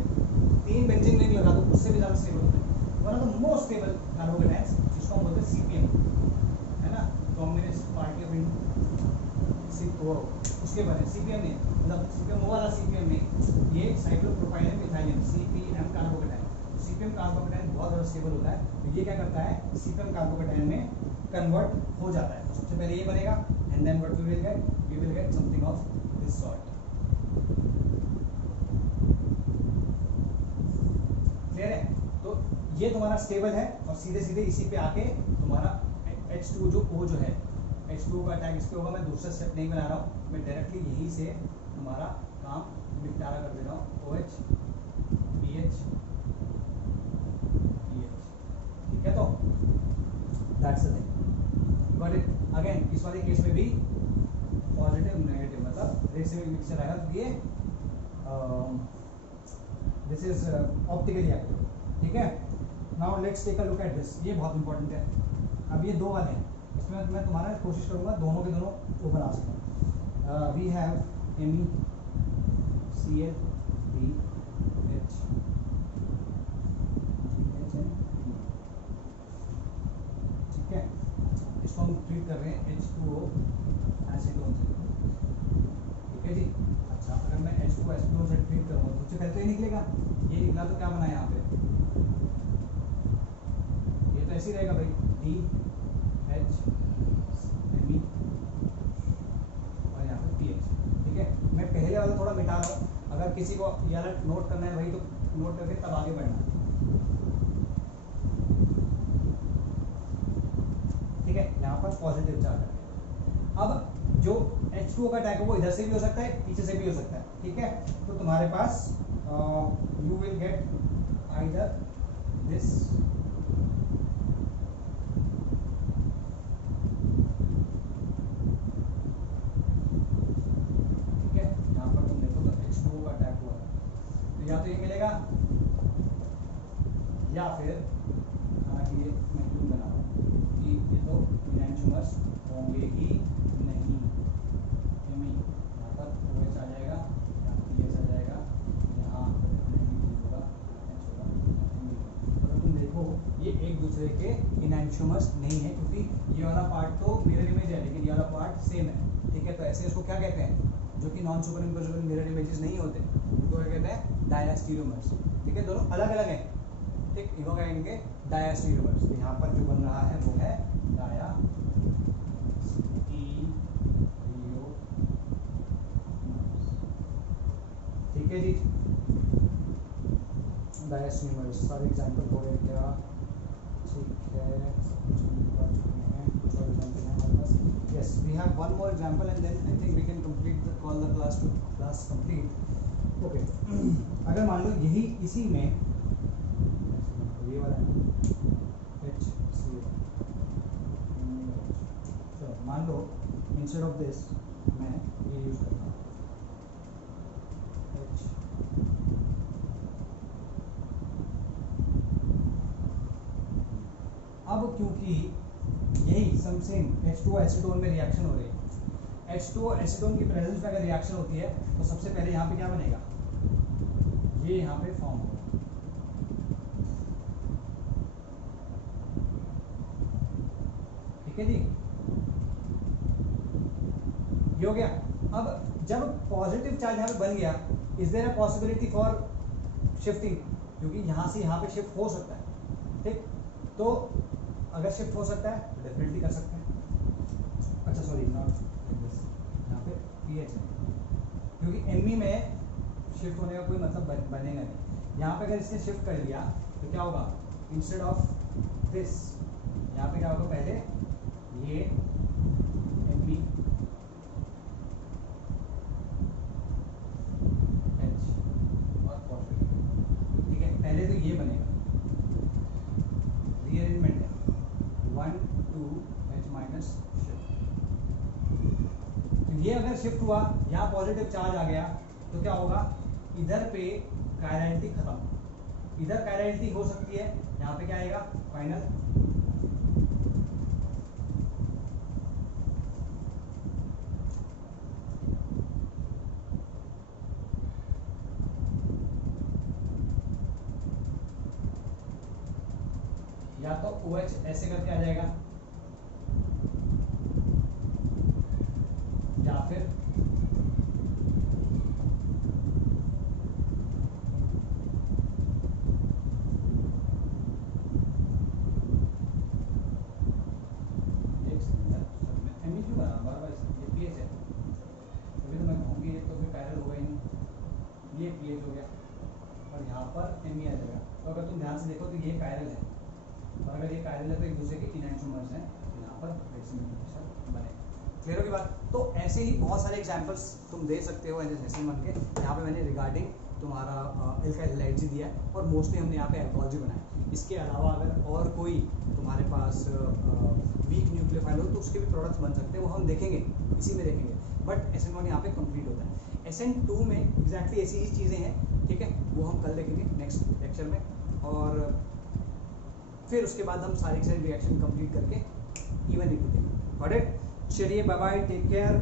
3 बेंजीन रिंग लगा दो, उससे भी ज़्यादा स्टेबल होता है। One of the most stable carbocations जिसको हम बोलते हैं CPM, है ना, कम्युनिस्ट पार्टी ऑफ इंडिया, उसके बने CPM नहीं, मतलब CPM वो वाला CPM नहीं, ये साइक्लोप्रोपाइलियम मिथाइलियम CPM कार्बोकैटायन। CPM कार्बोकैटायन बहुत ज़्यादा स्टेबल होता है, तो ये क्या करता है, CPM कार्बोकैटायन में कन्वर्ट हो जाता है। तो सबसे पहले ये बनेगा and then what we will get something of this sort. Clear है, तो ये तुम्हारा स्टेबल है और सीधे सीधे इसी पे आके तुम्हारा H2 जो O जो है, H2O का अटैक इस पे होगा। मैं दूसरा स्टेप नहीं बना रहा हूँ, मैं डायरेक्टली यहीं से तुम्हारा काम निपटारा कर दे रहा हूँ, OH BH PH, ठीक है, तो that's the thing, got it. Again इस वाले केस में भी पॉजिटिव नेगेटिव मतलब रेसिमिक मिक्सचर आएगा, तो ये दिस इज ऑप्टिकली एक्टिव, ठीक है। Now let's take a look at this, ये बहुत इंपॉर्टेंट है। अब ये 2 वाले हैं, इसमें मैं तुम्हारा कोशिश करूंगा दोनों के दोनों वो बना सकूँ। वी हैव MeCl BH, ठीक है, इसको हम ट्रीट कर रहे हैं H2O एसीटोन से, ठीक है जी। अच्छा, अगर मैं H2O एसीटोन से ट्रीट करूँगा तो सबसे पहले तो ये निकलेगा, ये निकला तो क्या बना यहाँ पे, ये तो ऐसे ही रहेगा भाई, DH Me और यहाँ पे PH, ठीक है। मैं पहले वाला थोड़ा मिटा रहा हूँ, अगर किसी को ये वाला नोट करना है भाई तो नोट करके तब आगे बढ़ना, यहाँ पर पॉजिटिव चार्ज आ गया। अब जो H2O का अटैक है वो इधर से भी हो सकता है, पीछे से भी हो सकता है, ठीक है। तो तुम्हारे पास you will get either this या तो ये मिलेगा या फिर हालांकि ये मैं क्यों बना रहा हूँ कि ये तो इनैंशुमर्स होंगे ही नहीं। एमी यहाँ पर OH आ जाएगा, यहाँ पर PH आ जाएगा, यहाँ पर होगा H होगा, अगर तुम देखो ये एक दूसरे के इनैंशुमर्स नहीं है, क्योंकि ये वाला पार्ट तो मिरर इमेज है लेकिन ये वाला पार्ट सेम है, ठीक है। तो ऐसे इसको क्या कहते हैं, जो कि non super imposable mirror images नहीं होते, उनको क्या कहते हैं, डायस्टीरियोमर्स, ठीक है। दोनों अलग अलग हैं, ठीक, इनको कहेंगे डायस्टीरियोमर्स। तो यहाँ पर जो बन रहा है वो है ठीक है जी, डायस्टीरियोमर्स। सारे एग्जांपल हो गए क्या, ठीक है, सब कुछ हम बता चुके हैं। कुछ और एग्जांपल हैं हमारे पास, yes we have one more example and then I think we can complete the call the class complete. Okay, अगर मान लो यही इसी में ये वाला है HCl, तो मान लो इंस्टेड ऑफ दिस मैं ये यूज करता हूँ H, अब क्योंकि यही सेम H2O एसीटोन में रिएक्शन हो रही है, H2O एसीटोन की प्रेजेंस में अगर रिएक्शन होती है तो सबसे पहले यहाँ पे क्या बनेगा, ये यहाँ पे फॉर्म होगा, ठीक है जी, ये हो गया। अब जब पॉजिटिव चार्ज यहाँ पे बन गया, is there a possibility for shifting, क्योंकि यहाँ से यहाँ पे शिफ्ट हो सकता है, ठीक। तो अगर शिफ्ट हो सकता है तो डेफिनेटली कर सकते हैं। अच्छा सॉरी, नॉट दिस, यहाँ पे पीएच है, क्योंकि Me में शिफ्ट होने का कोई मतलब बनेगा नहीं। यहाँ पे अगर इसने शिफ्ट कर लिया तो क्या होगा, इंस्टेड ऑफ दिस यहाँ पे क्या होगा, पहले ये Me H और पॉजिटिव, ठीक है। पहले तो ये बनेगा, रीअरेंजमेंट है 1 2 H माइनस शिफ्ट। तो ये अगर शिफ्ट हुआ, यहाँ पॉजिटिव चार्ज आ गया तो क्या होगा, इधर पे कायरलिटी खत्म, इधर कायरलिटी हो सकती है, यहाँ पे क्या आएगा फाइनल, या तो OH ऐसे करके आ जाएगा या फिर ये पीएच हो गया और यहाँ पर Me आ जाएगा। तो अगर तुम ध्यान से देखो तो ये कायरल है, और अगर ये कायरल है तो एक दूसरे के इनैंशुमर्स हैं, तो यहाँ पर बने। क्लियर होगी बात। तो ऐसे ही बहुत सारे एग्जांपल्स तुम दे सकते हो एन बन के। यहाँ पे मैंने रिगार्डिंग तुम्हारा एल्काइल हैलाइड्स दिया है और मोस्टली हमने यहाँ पे एल्कोहॉल बनाया। इसके अलावा अगर और कोई तुम्हारे पास वीक न्यूक्लियोफाइल हो तो उसके भी प्रोडक्ट्स बन सकते हैं, वो हम देखेंगे, इसी में देखेंगे। बट SN1 यहाँ पे कंप्लीट होता है। SN2 में एग्जैक्टली ऐसी ही चीज़ें हैं, ठीक है, वो हम कल देखेंगे नेक्स्ट लेक्चर में, और फिर उसके बाद हम सारी रिएक्शन कंप्लीट करके इवन लिख देंगे। Got it? चलिए बाय बाय, टेक केयर।